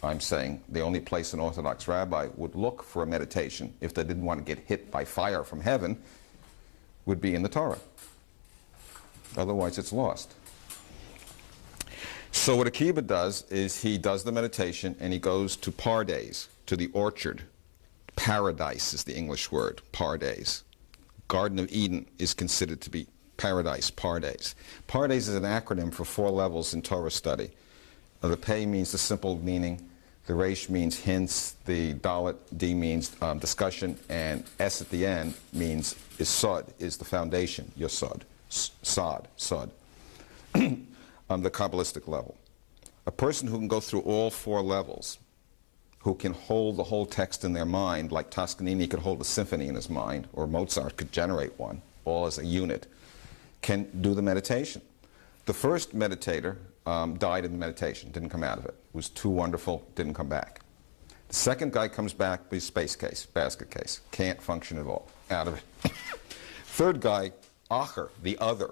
I'm saying the only place an Orthodox rabbi would look for a meditation if they didn't want to get hit by fire from heaven would be in the Torah. Otherwise it's lost. So what Akiba does is he does the meditation and he goes to Pardes, to the orchard. Paradise is the English word, Pardes. Garden of Eden is considered to be paradise, Pardes. Pardes is an acronym for 4 levels in Torah study. The Pei means the simple meaning, the Resh means hints, the Dalet, D means discussion, and S at the end means is Sod, is the foundation, Yosod, Sod. The Kabbalistic level. A person who can go through all 4 levels, who can hold the whole text in their mind, like Toscanini could hold a symphony in his mind, or Mozart could generate one, all as a unit, can do the meditation. The first meditator died in the meditation, didn't come out of it. It was too wonderful, didn't come back. The second guy comes back with space case, basket case, can't function at all, out of it. Third guy, Acher, the other,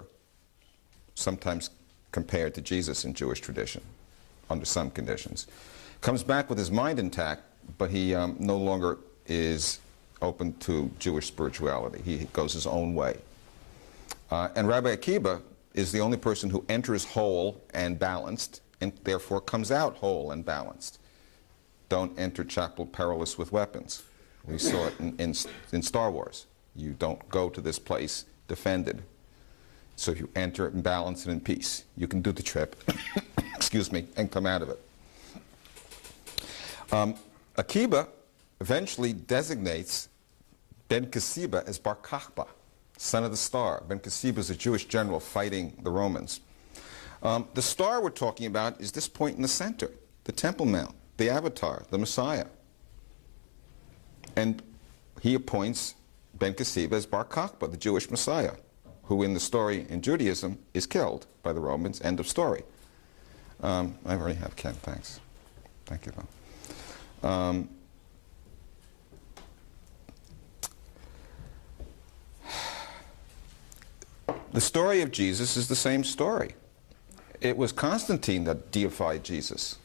sometimes compared to Jesus in Jewish tradition, under some conditions, comes back with his mind intact, but he no longer is open to Jewish spirituality. He goes his own way. And Rabbi Akiba is the only person who enters whole and balanced, and therefore comes out whole and balanced. Don't enter Chapel Perilous with weapons. We saw it in Star Wars. You don't go to this place defended. So if you enter it in balance and in peace, you can do the trip, excuse me, and come out of it. Akiba eventually designates Ben Kasiba as Bar Kokhba, son of the star. Ben Kasiba is a Jewish general fighting the Romans. The star we're talking about is this point in the center, the Temple Mount, the Avatar, the Messiah. And he appoints Ben Kqed as Bar Kokhba, the Jewish Messiah, who in the story in Judaism is killed by the Romans. End of story. I already have Ken, thanks. Thank you, though. The story of Jesus is the same story. It was Constantine that deified Jesus.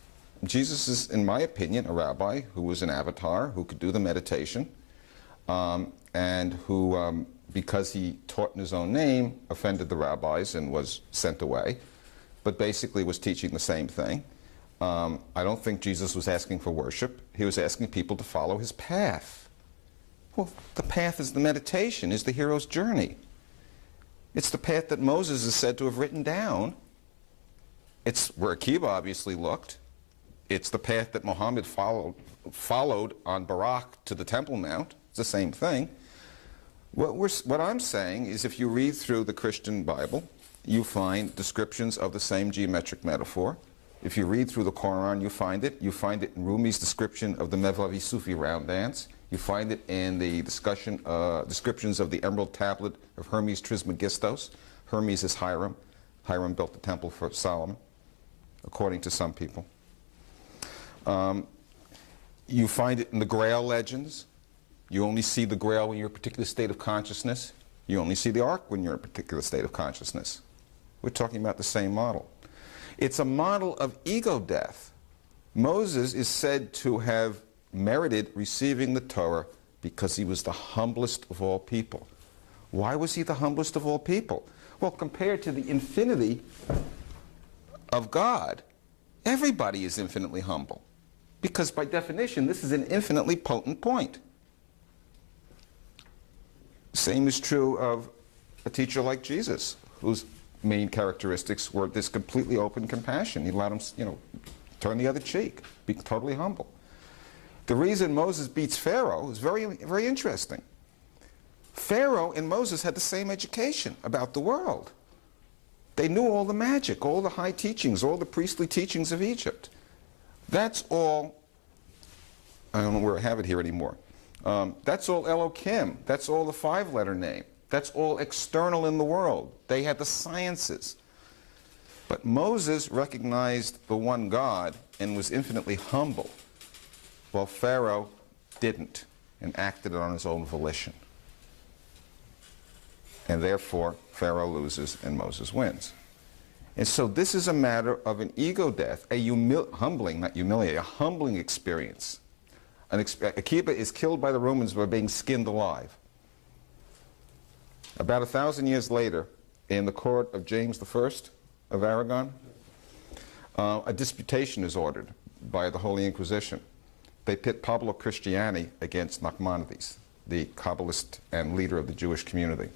Jesus is, in my opinion, a rabbi who was an avatar, who could do the meditation, and who, because he taught in his own name, offended the rabbis and was sent away, but basically was teaching the same thing. I don't think Jesus was asking for worship. He was asking people to follow his path. Well, the path is the meditation, is the hero's journey. It's the path that Moses is said to have written down. It's where Akiba obviously looked. It's the path that Muhammad followed on Barak to the Temple Mount. It's the same thing. What I'm saying is if you read through the Christian Bible, you find descriptions of the same geometric metaphor. If you read through the Quran, you find it. You find it in Rumi's description of the Mevlevi Sufi round dance. You find it in the descriptions of the Emerald Tablet of Hermes Trismegistos. Hermes is Hiram. Hiram built the temple for Solomon, according to some people. You find it in the Grail legends. You only see the Grail when you're in a particular state of consciousness. You only see the Ark when you're in a particular state of consciousness. We're talking about the same model. It's a model of ego death. Moses is said to have merited receiving the Torah because he was the humblest of all people. Why was he the humblest of all people? Well, compared to the infinity of God, everybody is infinitely humble. Because by definition, this is an infinitely potent point. Same is true of a teacher like Jesus, whose main characteristics were this completely open compassion. He allowed him, turn the other cheek, be totally humble. The reason Moses beats Pharaoh is very, very interesting. Pharaoh and Moses had the same education about the world. They knew all the magic, all the high teachings, all the priestly teachings of Egypt. That's all, I don't know where I have it here anymore. That's all Elohim. That's all the five-letter name. That's all external in the world. They had the sciences. But Moses recognized the one God and was infinitely humble, while Pharaoh didn't and acted on his own volition. And therefore, Pharaoh loses and Moses wins. And so this is a matter of an ego death, a humbling experience. Akiba is killed by the Romans by being skinned alive. About 1,000 years later, in the court of James I of Aragon, a disputation is ordered by the Holy Inquisition. They pit Pablo Cristiani against Nachmanides, the Kabbalist and leader of the Jewish community.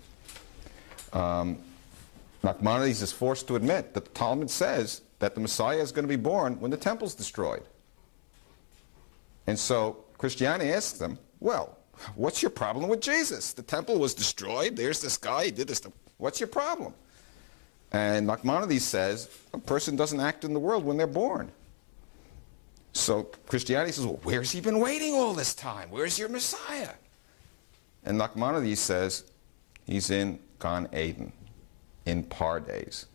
Nachmanides is forced to admit that the Talmud says that the Messiah is going to be born when the temple's destroyed. And so Cristiani asks them, well, what's your problem with Jesus? The temple was destroyed. There's this guy, he did this. What's your problem? And Nachmanides says, a person doesn't act in the world when they're born. So Christianity says, well, where's he been waiting all this time? Where's your Messiah? And Nachmanides says, he's in Gan Eden, in Pardes,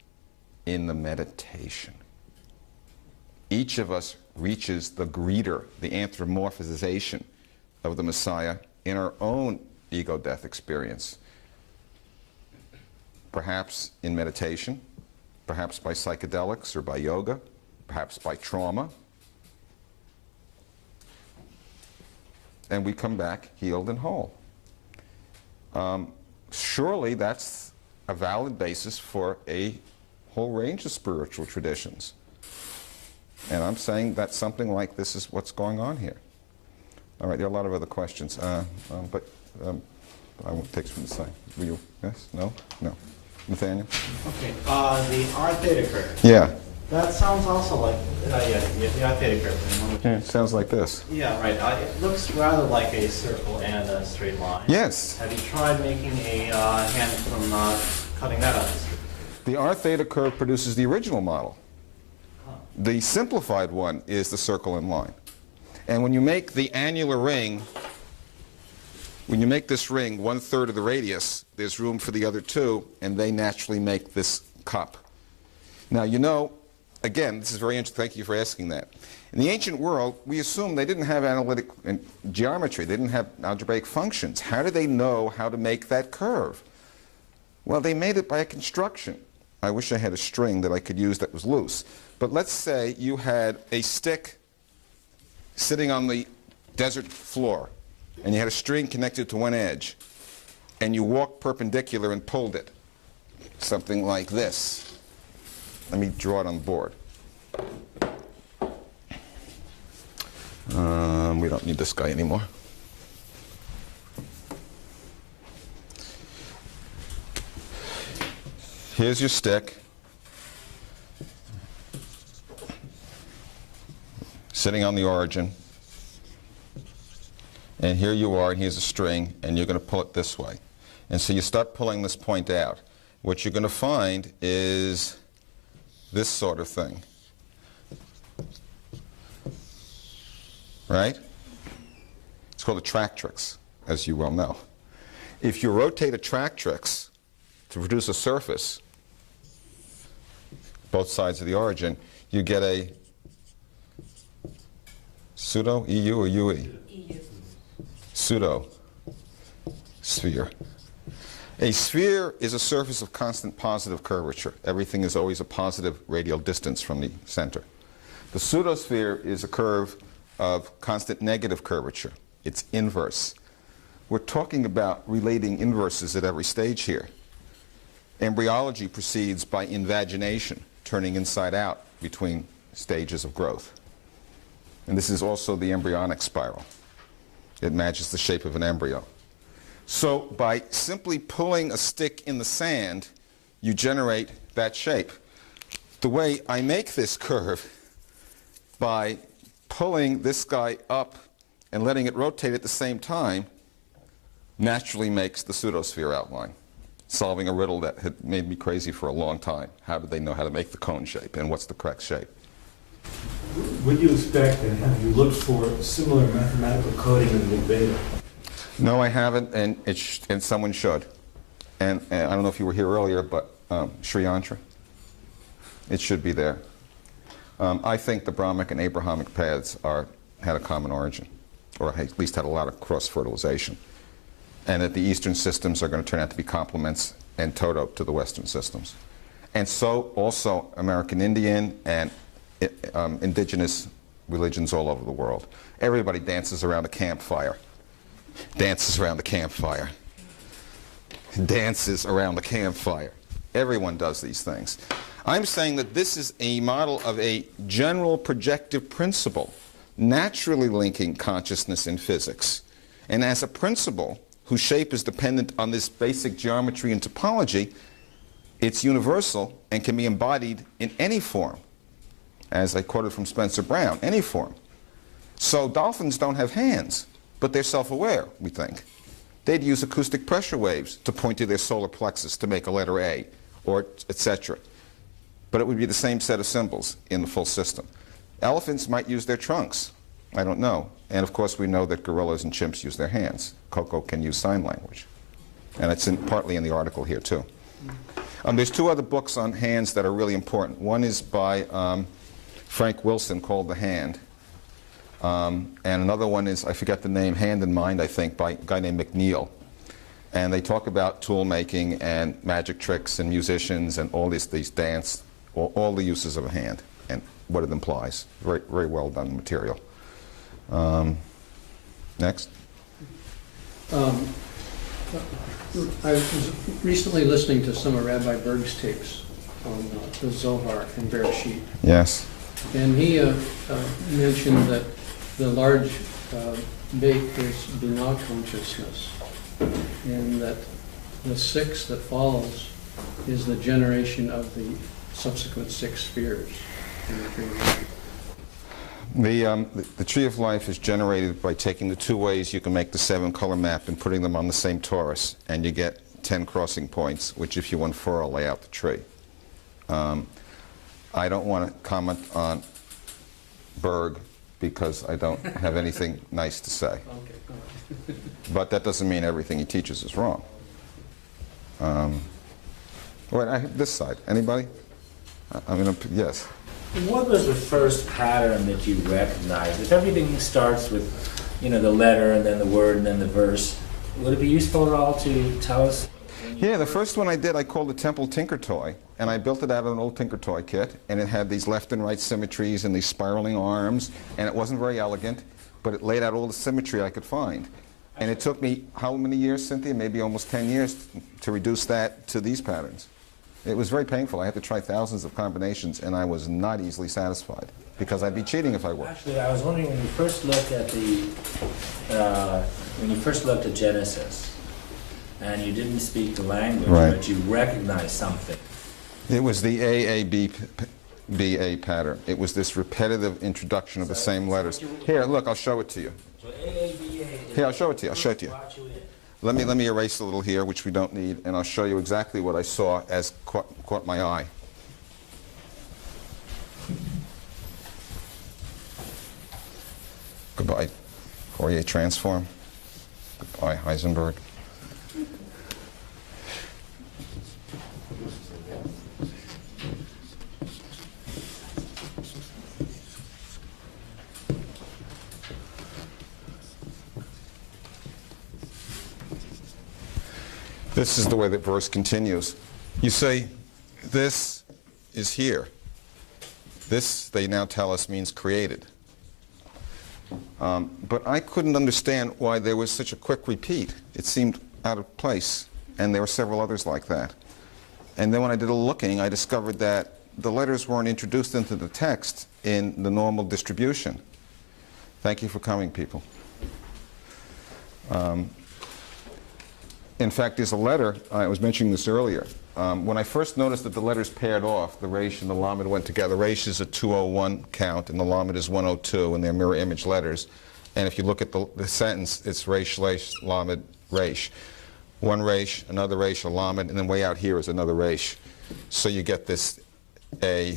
in the meditation. Each of us reaches the greeter, the anthropomorphization of the Messiah in our own ego death experience. Perhaps in meditation, perhaps by psychedelics or by yoga, perhaps by trauma. And we come back healed and whole. Surely that's a valid basis for a whole range of spiritual traditions. And I'm saying that something like this is what's going on here. All right, there are a lot of other questions, but I won't take from the side. Were you? Yes? No? No. Nathaniel? Okay, the R theta curve. Yeah. That sounds also like, the R theta curve. Yeah, it sounds like this. Yeah, right. It looks rather like a circle and a straight line. Yes. Have you tried making a hand from cutting that out? The R theta curve produces the original model. The simplified one is the circle and line. And when you make the annular ring When you make this ring 1/3 of the radius, there's room for the other two, and they naturally make this cup. Now, you know, again, this is very interesting. Thank you for asking that. In the ancient world, we assumed they didn't have analytic geometry. They didn't have algebraic functions. How did they know how to make that curve? Well, they made it by a construction. I wish I had a string that I could use that was loose. But let's say you had a stick sitting on the desert floor, and you had a string connected to one edge, and you walked perpendicular and pulled it. Something like this. Let me draw it on the board. We don't need this guy anymore. Here's your stick. Sitting on the origin. And here you are, and here's a string, and you're going to pull it this way. And so you start pulling this point out. What you're going to find is this sort of thing. Right? It's called a tractrix, as you well know. If you rotate a tractrix to produce a surface, both sides of the origin, you get a pseudo, EU or UE? EU. Pseudo sphere. A sphere is a surface of constant positive curvature. Everything is always a positive radial distance from the center. The pseudosphere is a curve of constant negative curvature. It's inverse. We're talking about relating inverses at every stage here. Embryology proceeds by invagination, turning inside out between stages of growth. And this is also the embryonic spiral. It matches the shape of an embryo. So by simply pulling a stick in the sand, you generate that shape. The way I make this curve, by pulling this guy up and letting it rotate at the same time, naturally makes the pseudosphere outline, solving a riddle that had made me crazy for a long time. How did they know how to make the cone shape, and what's the correct shape? Would you expect, and have you looked for similar mathematical coding in the Veda? No, I haven't, and someone should. And I don't know if you were here earlier, but Sri Yantra, it should be there. I think the Brahmic and Abrahamic paths had a common origin, or at least had a lot of cross-fertilization, and that the Eastern systems are going to turn out to be complements and toto to the Western systems. And so also American Indian and indigenous religions all over the world. Everybody dances around a campfire. Dances around the campfire. Dances around the campfire. Everyone does these things. I'm saying that this is a model of a general projective principle, naturally linking consciousness and physics. And as a principle whose shape is dependent on this basic geometry and topology, it's universal and can be embodied in any form. As I quoted from Spencer Brown, any form. So dolphins don't have hands, but they're self-aware, we think. They'd use acoustic pressure waves to point to their solar plexus to make a letter A, or etc. But it would be the same set of symbols in the full system. Elephants might use their trunks. I don't know. And of course we know that gorillas and chimps use their hands. Coco can use sign language. And it's partly in the article here too. There's two other books on hands that are really important. One is by Frank Wilson called The Hand. And another one is, I forget the name, Hand and Mind, I think, by a guy named McNeil. And they talk about tool making and magic tricks and musicians and all these dance, all the uses of a hand and what it implies. Very, very well done material. Next. I was recently listening to some of Rabbi Berg's tapes on the Zohar and Bereshit. Yes. And he mentioned that the large bait is Binah consciousness, and that the six that follows is the generation of the subsequent six spheres in the tree of life. The tree of life is generated by taking the two ways you can make the 7-color map and putting them on the same torus, and you get 10 crossing points, which if you unfurl, lay out the tree. I don't want to comment on Berg because I don't have anything nice to say. Okay. But that doesn't mean everything he teaches is wrong. Wait, this side. Anybody? Yes. What was the first pattern that you recognized? If everything starts with, the letter and then the word and then the verse, would it be useful at all to tell us? Yeah, the first one I did, I called the Temple Tinkertoy, and I built it out of an old Tinkertoy kit, and it had these left and right symmetries and these spiraling arms, and it wasn't very elegant, but it laid out all the symmetry I could find. And it took me, how many years, Cynthia? Maybe almost 10 years to reduce that to these patterns. It was very painful. I had to try thousands of combinations, and I was not easily satisfied, because I'd be cheating if I were. Actually, I was wondering, when you first looked at Genesis, and you didn't speak the language, Right. but you recognized something. It was the AABA pattern. It was this repetitive introduction of the same letters. Here, look, I'll show it to you. So AABA. Here, I'll show it to you. I'll show it to you. Brought you in. Let me erase a little here, which we don't need, and I'll show you exactly what I saw as caught my eye. Goodbye, Fourier transform. Goodbye, Heisenberg. This is the way that verse continues. You say, this is here. This, they now tell us, means created. But I couldn't understand why there was such a quick repeat. It seemed out of place, and there were several others like that. And then when I did a looking, I discovered that the letters weren't introduced into the text in the normal distribution. Thank you for coming, people. In fact, there's a letter, I was mentioning this earlier. When I first noticed that the letters paired off, the Resh and the Lamed went together. Resh is a 201 count, and the Lamed is 102, and they're mirror image letters. And if you look at the sentence, it's Resh, Lesh, Lamed, Resh. One Resh, another Resh, a Lamed, and then way out here is another Resh. So you get this A,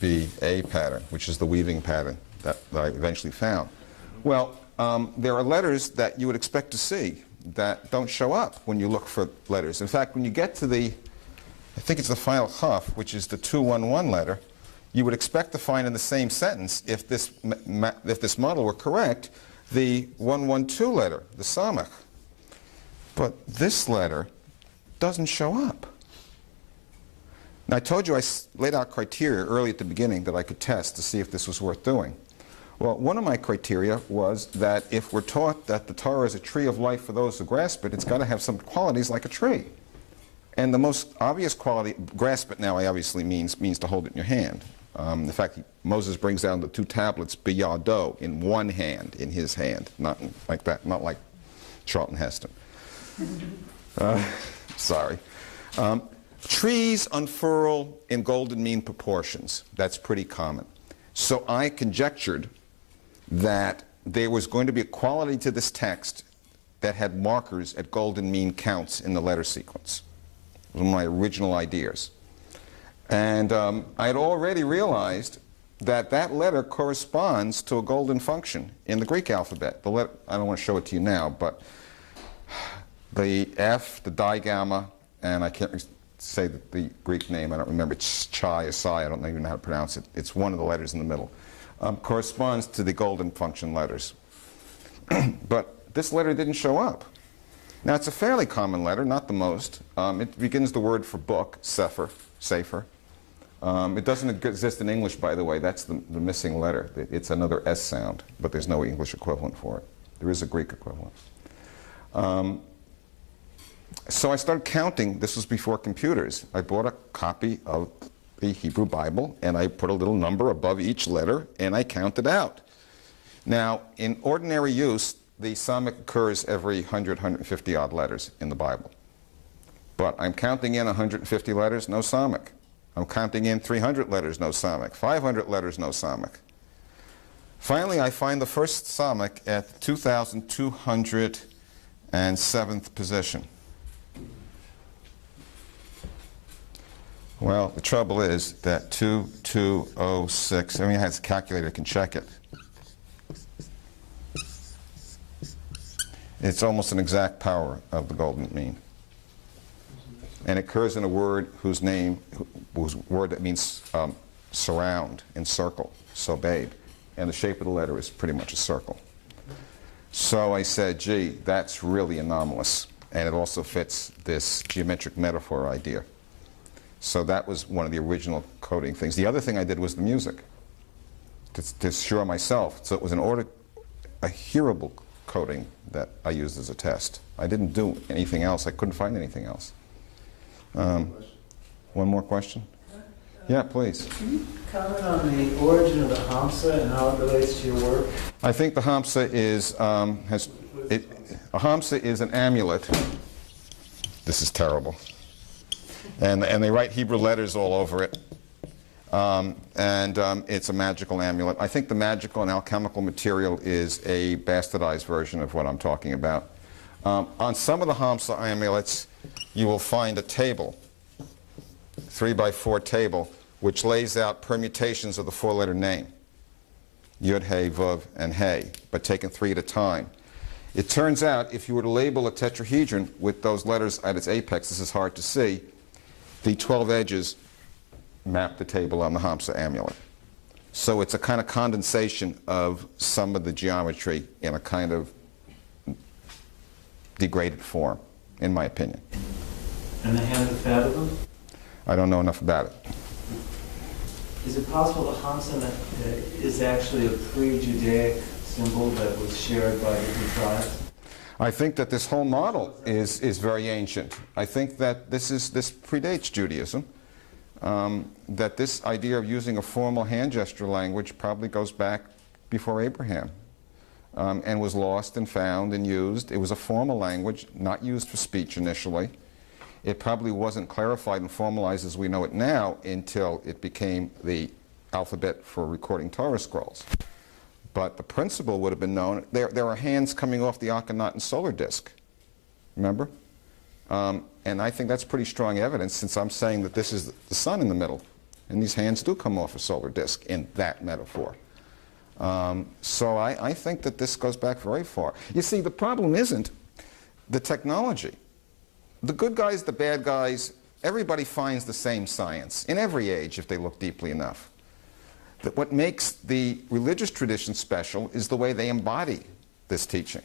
B, A pattern, which is the weaving pattern that I eventually found. Well, there are letters that you would expect to see that don't show up when you look for letters. In fact, when you get to the, I think it's the final chaf, which is the 211 letter, you would expect to find in the same sentence, if this model were correct, the 112 letter, the samach. But this letter doesn't show up. Now, I told you I laid out criteria early at the beginning that I could test to see if this was worth doing. Well, one of my criteria was that if we're taught that the Torah is a tree of life for those who grasp it, it's got to have some qualities like a tree. And the most obvious quality, grasp it now, I obviously means to hold it in your hand. In fact, Moses brings down the two tablets, biyado, in one hand, in his hand, not like that, not like Charlton Heston. Sorry. Trees unfurl in golden mean proportions. That's pretty common. So I conjectured that there was going to be a quality to this text that had markers at golden mean counts in the letter sequence. It was one of my original ideas. And I had already realized that that letter corresponds to a golden function in the Greek alphabet. The letter, I don't want to show it to you now, but the F, the digamma, and I can't say the Greek name, I don't remember, it's chai or psi, I don't even know how to pronounce it. It's one of the letters in the middle. Corresponds to the golden function letters. But this letter didn't show up. Now, it's a fairly common letter, not the most. It begins the word for book, sefer. It doesn't exist in English, by the way. That's the missing letter. It's another S sound, but there's no English equivalent for it. There is a Greek equivalent. So I started counting. This was before computers. I bought a copy of the Hebrew Bible, and I put a little number above each letter, and I counted out. Now, in ordinary use, the samach occurs every 100, 150 odd letters in the Bible. But I'm counting in 150 letters, no samach. I'm counting in 300 letters, no samach. 500 letters, no samach. Finally, I find the first samach at 2,207th position. Well, the trouble is that 2206, I mean, it has a calculator, I can check it. It's almost an exact power of the golden mean. And it occurs in a word whose word that means surround, encircle, so babe. And the shape of the letter is pretty much a circle. So I said, gee, that's really anomalous. And it also fits this geometric metaphor idea. So that was one of the original coding things. The other thing I did was the music, to assure myself. So it was a hearable coding that I used as a test. I didn't do anything else. I couldn't find anything else. One more question? Yeah, please. Can you comment on the origin of the Hamsa and how it relates to your work? I think the Hamsa is, a Hamsa is an amulet. This is terrible. And they write Hebrew letters all over it. It's a magical amulet. I think the magical and alchemical material is a bastardized version of what I'm talking about. On some of the Hamsa amulets, you will find a table, 3x4 table, which lays out permutations of the four-letter name, Yud, He, Vav, and He, but taken 3 at a time. It turns out, if you were to label a tetrahedron with those letters at its apex, this is hard to see, the 12 edges map the table on the Hamsa amulet. So it's a kind of condensation of some of the geometry in a kind of degraded form, in my opinion. And the hand of Findable? I don't know enough about it. Is it possible the Hamsa is actually a pre-Judaic symbol that was shared by different tribes? I think that this whole model is very ancient. I think that this predates Judaism. That this idea of using a formal hand gesture language probably goes back before Abraham, and was lost and found and used. It was a formal language, not used for speech initially. It probably wasn't clarified and formalized as we know it now until it became the alphabet for recording Torah scrolls. But the principle would have been known. There are hands coming off the Akhenaten solar disk, remember? And I think that's pretty strong evidence, since I'm saying that this is the sun in the middle. And these hands do come off a solar disk in that metaphor. So I think that this goes back very far. You see, the problem isn't the technology. The good guys, the bad guys, everybody finds the same science in every age if they look deeply enough. That what makes the religious tradition special is the way they embody this teaching.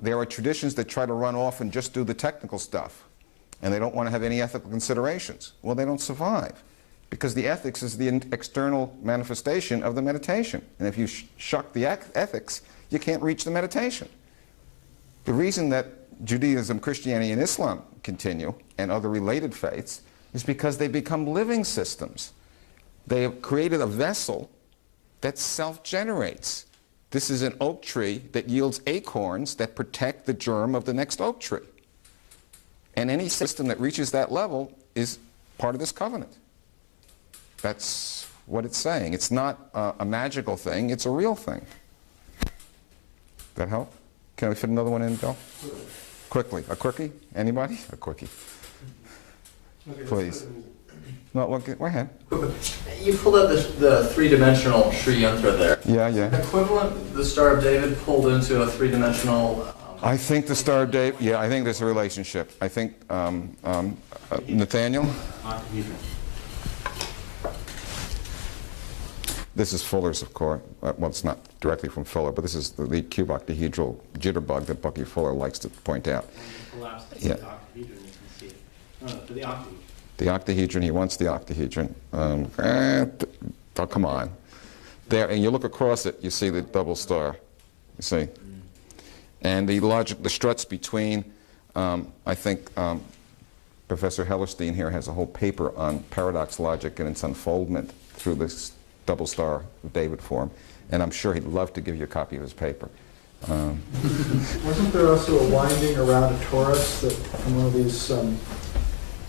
There are traditions that try to run off and just do the technical stuff, and they don't want to have any ethical considerations. Well, they don't survive, because the ethics is the external manifestation of the meditation. And if you shuck the ethics, you can't reach the meditation. The reason that Judaism, Christianity, and Islam continue, and other related faiths, is because they become living systems. They have created a vessel that self-generates. This is an oak tree that yields acorns that protect the germ of the next oak tree. And any system that reaches that level is part of this covenant. That's what it's saying. It's not a magical thing, it's a real thing. That help? Can we fit another one in, Bill? Quickly. A quickie? Anybody? A quickie. Please. No, well, go ahead. You pulled out the three-dimensional Sri Yantra there. Yeah, yeah. Equivalent, the Star of David pulled into a three-dimensional... I think the Star of David, yeah, I think there's a relationship. I think, Nathaniel? This is Fuller's, of course. Well, it's not directly from Fuller, but this is the cube octahedral jitterbug that Bucky Fuller likes to point out. Yeah. The octahedron, he wants the octahedron. Oh, come on. There, and you look across it, you see the double star. You see? And the logic, the struts between, I think Professor Hellerstein here has a whole paper on paradox logic and its unfoldment through this double star of David form. And I'm sure he'd love to give you a copy of his paper. Wasn't there also a winding around a torus that in one of these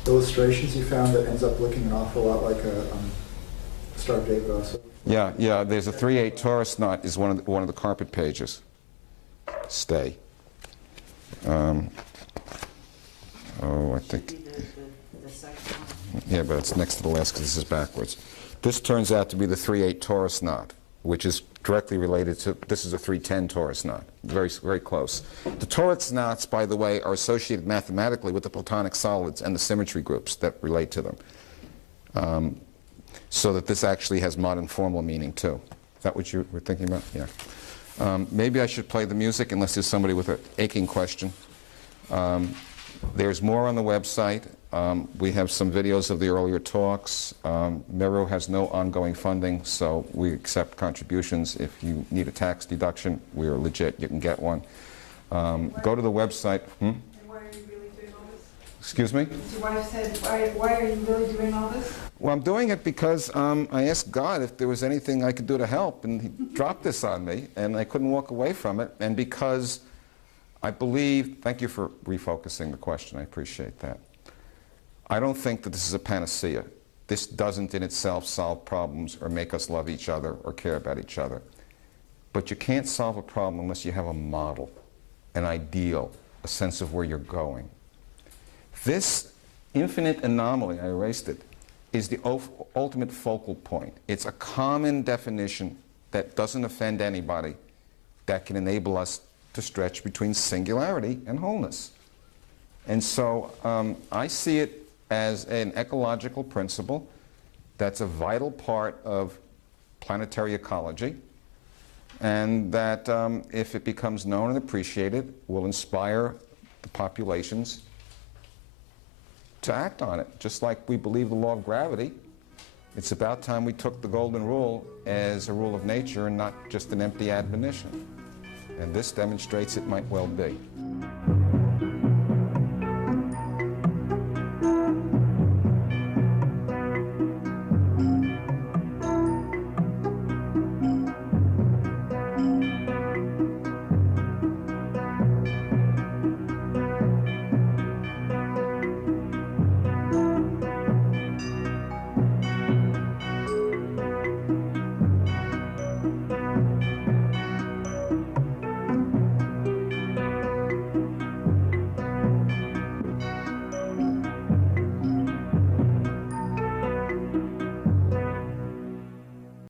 illustrations you found that ends up looking an awful lot like a Star of David also? Yeah, yeah. There's a 3/8 Torus knot is one of the carpet pages. Stay. Oh, I think. Yeah, but it's next to the last because this is backwards. This turns out to be the 3/8 Torus knot. which is directly related to, this is a 310 torus knot, very, very close. The torus knots, by the way, are associated mathematically with the Platonic solids and the symmetry groups that relate to them. So that this actually has modern formal meaning too. Is that what you were thinking about? Yeah. Maybe I should play the music unless there's somebody with an aching question. There's more on the website. We have some videos of the earlier talks. Miro has no ongoing funding, so we accept contributions. If you need a tax deduction, we're legit. You can get one. Go to the website. And why are you really doing all this? Excuse me? Your wife said, why are you really doing all this? Well, I'm doing it because I asked God if there was anything I could do to help, and He dropped this on me, and I couldn't walk away from it. And because I believe, thank you for refocusing the question, I appreciate that. I don't think that this is a panacea. This doesn't in itself solve problems or make us love each other or care about each other. But you can't solve a problem unless you have a model, an ideal, a sense of where you're going. This infinite anomaly, I erased it, is the ultimate focal point. It's a common definition that doesn't offend anybody, that can enable us to stretch between singularity and wholeness. And so I see it as an ecological principle that's a vital part of planetary ecology, and that if it becomes known and appreciated, will inspire the populations to act on it. Just like we believe the law of gravity, it's about time we took the golden rule as a rule of nature and not just an empty admonition. And this demonstrates it might well be.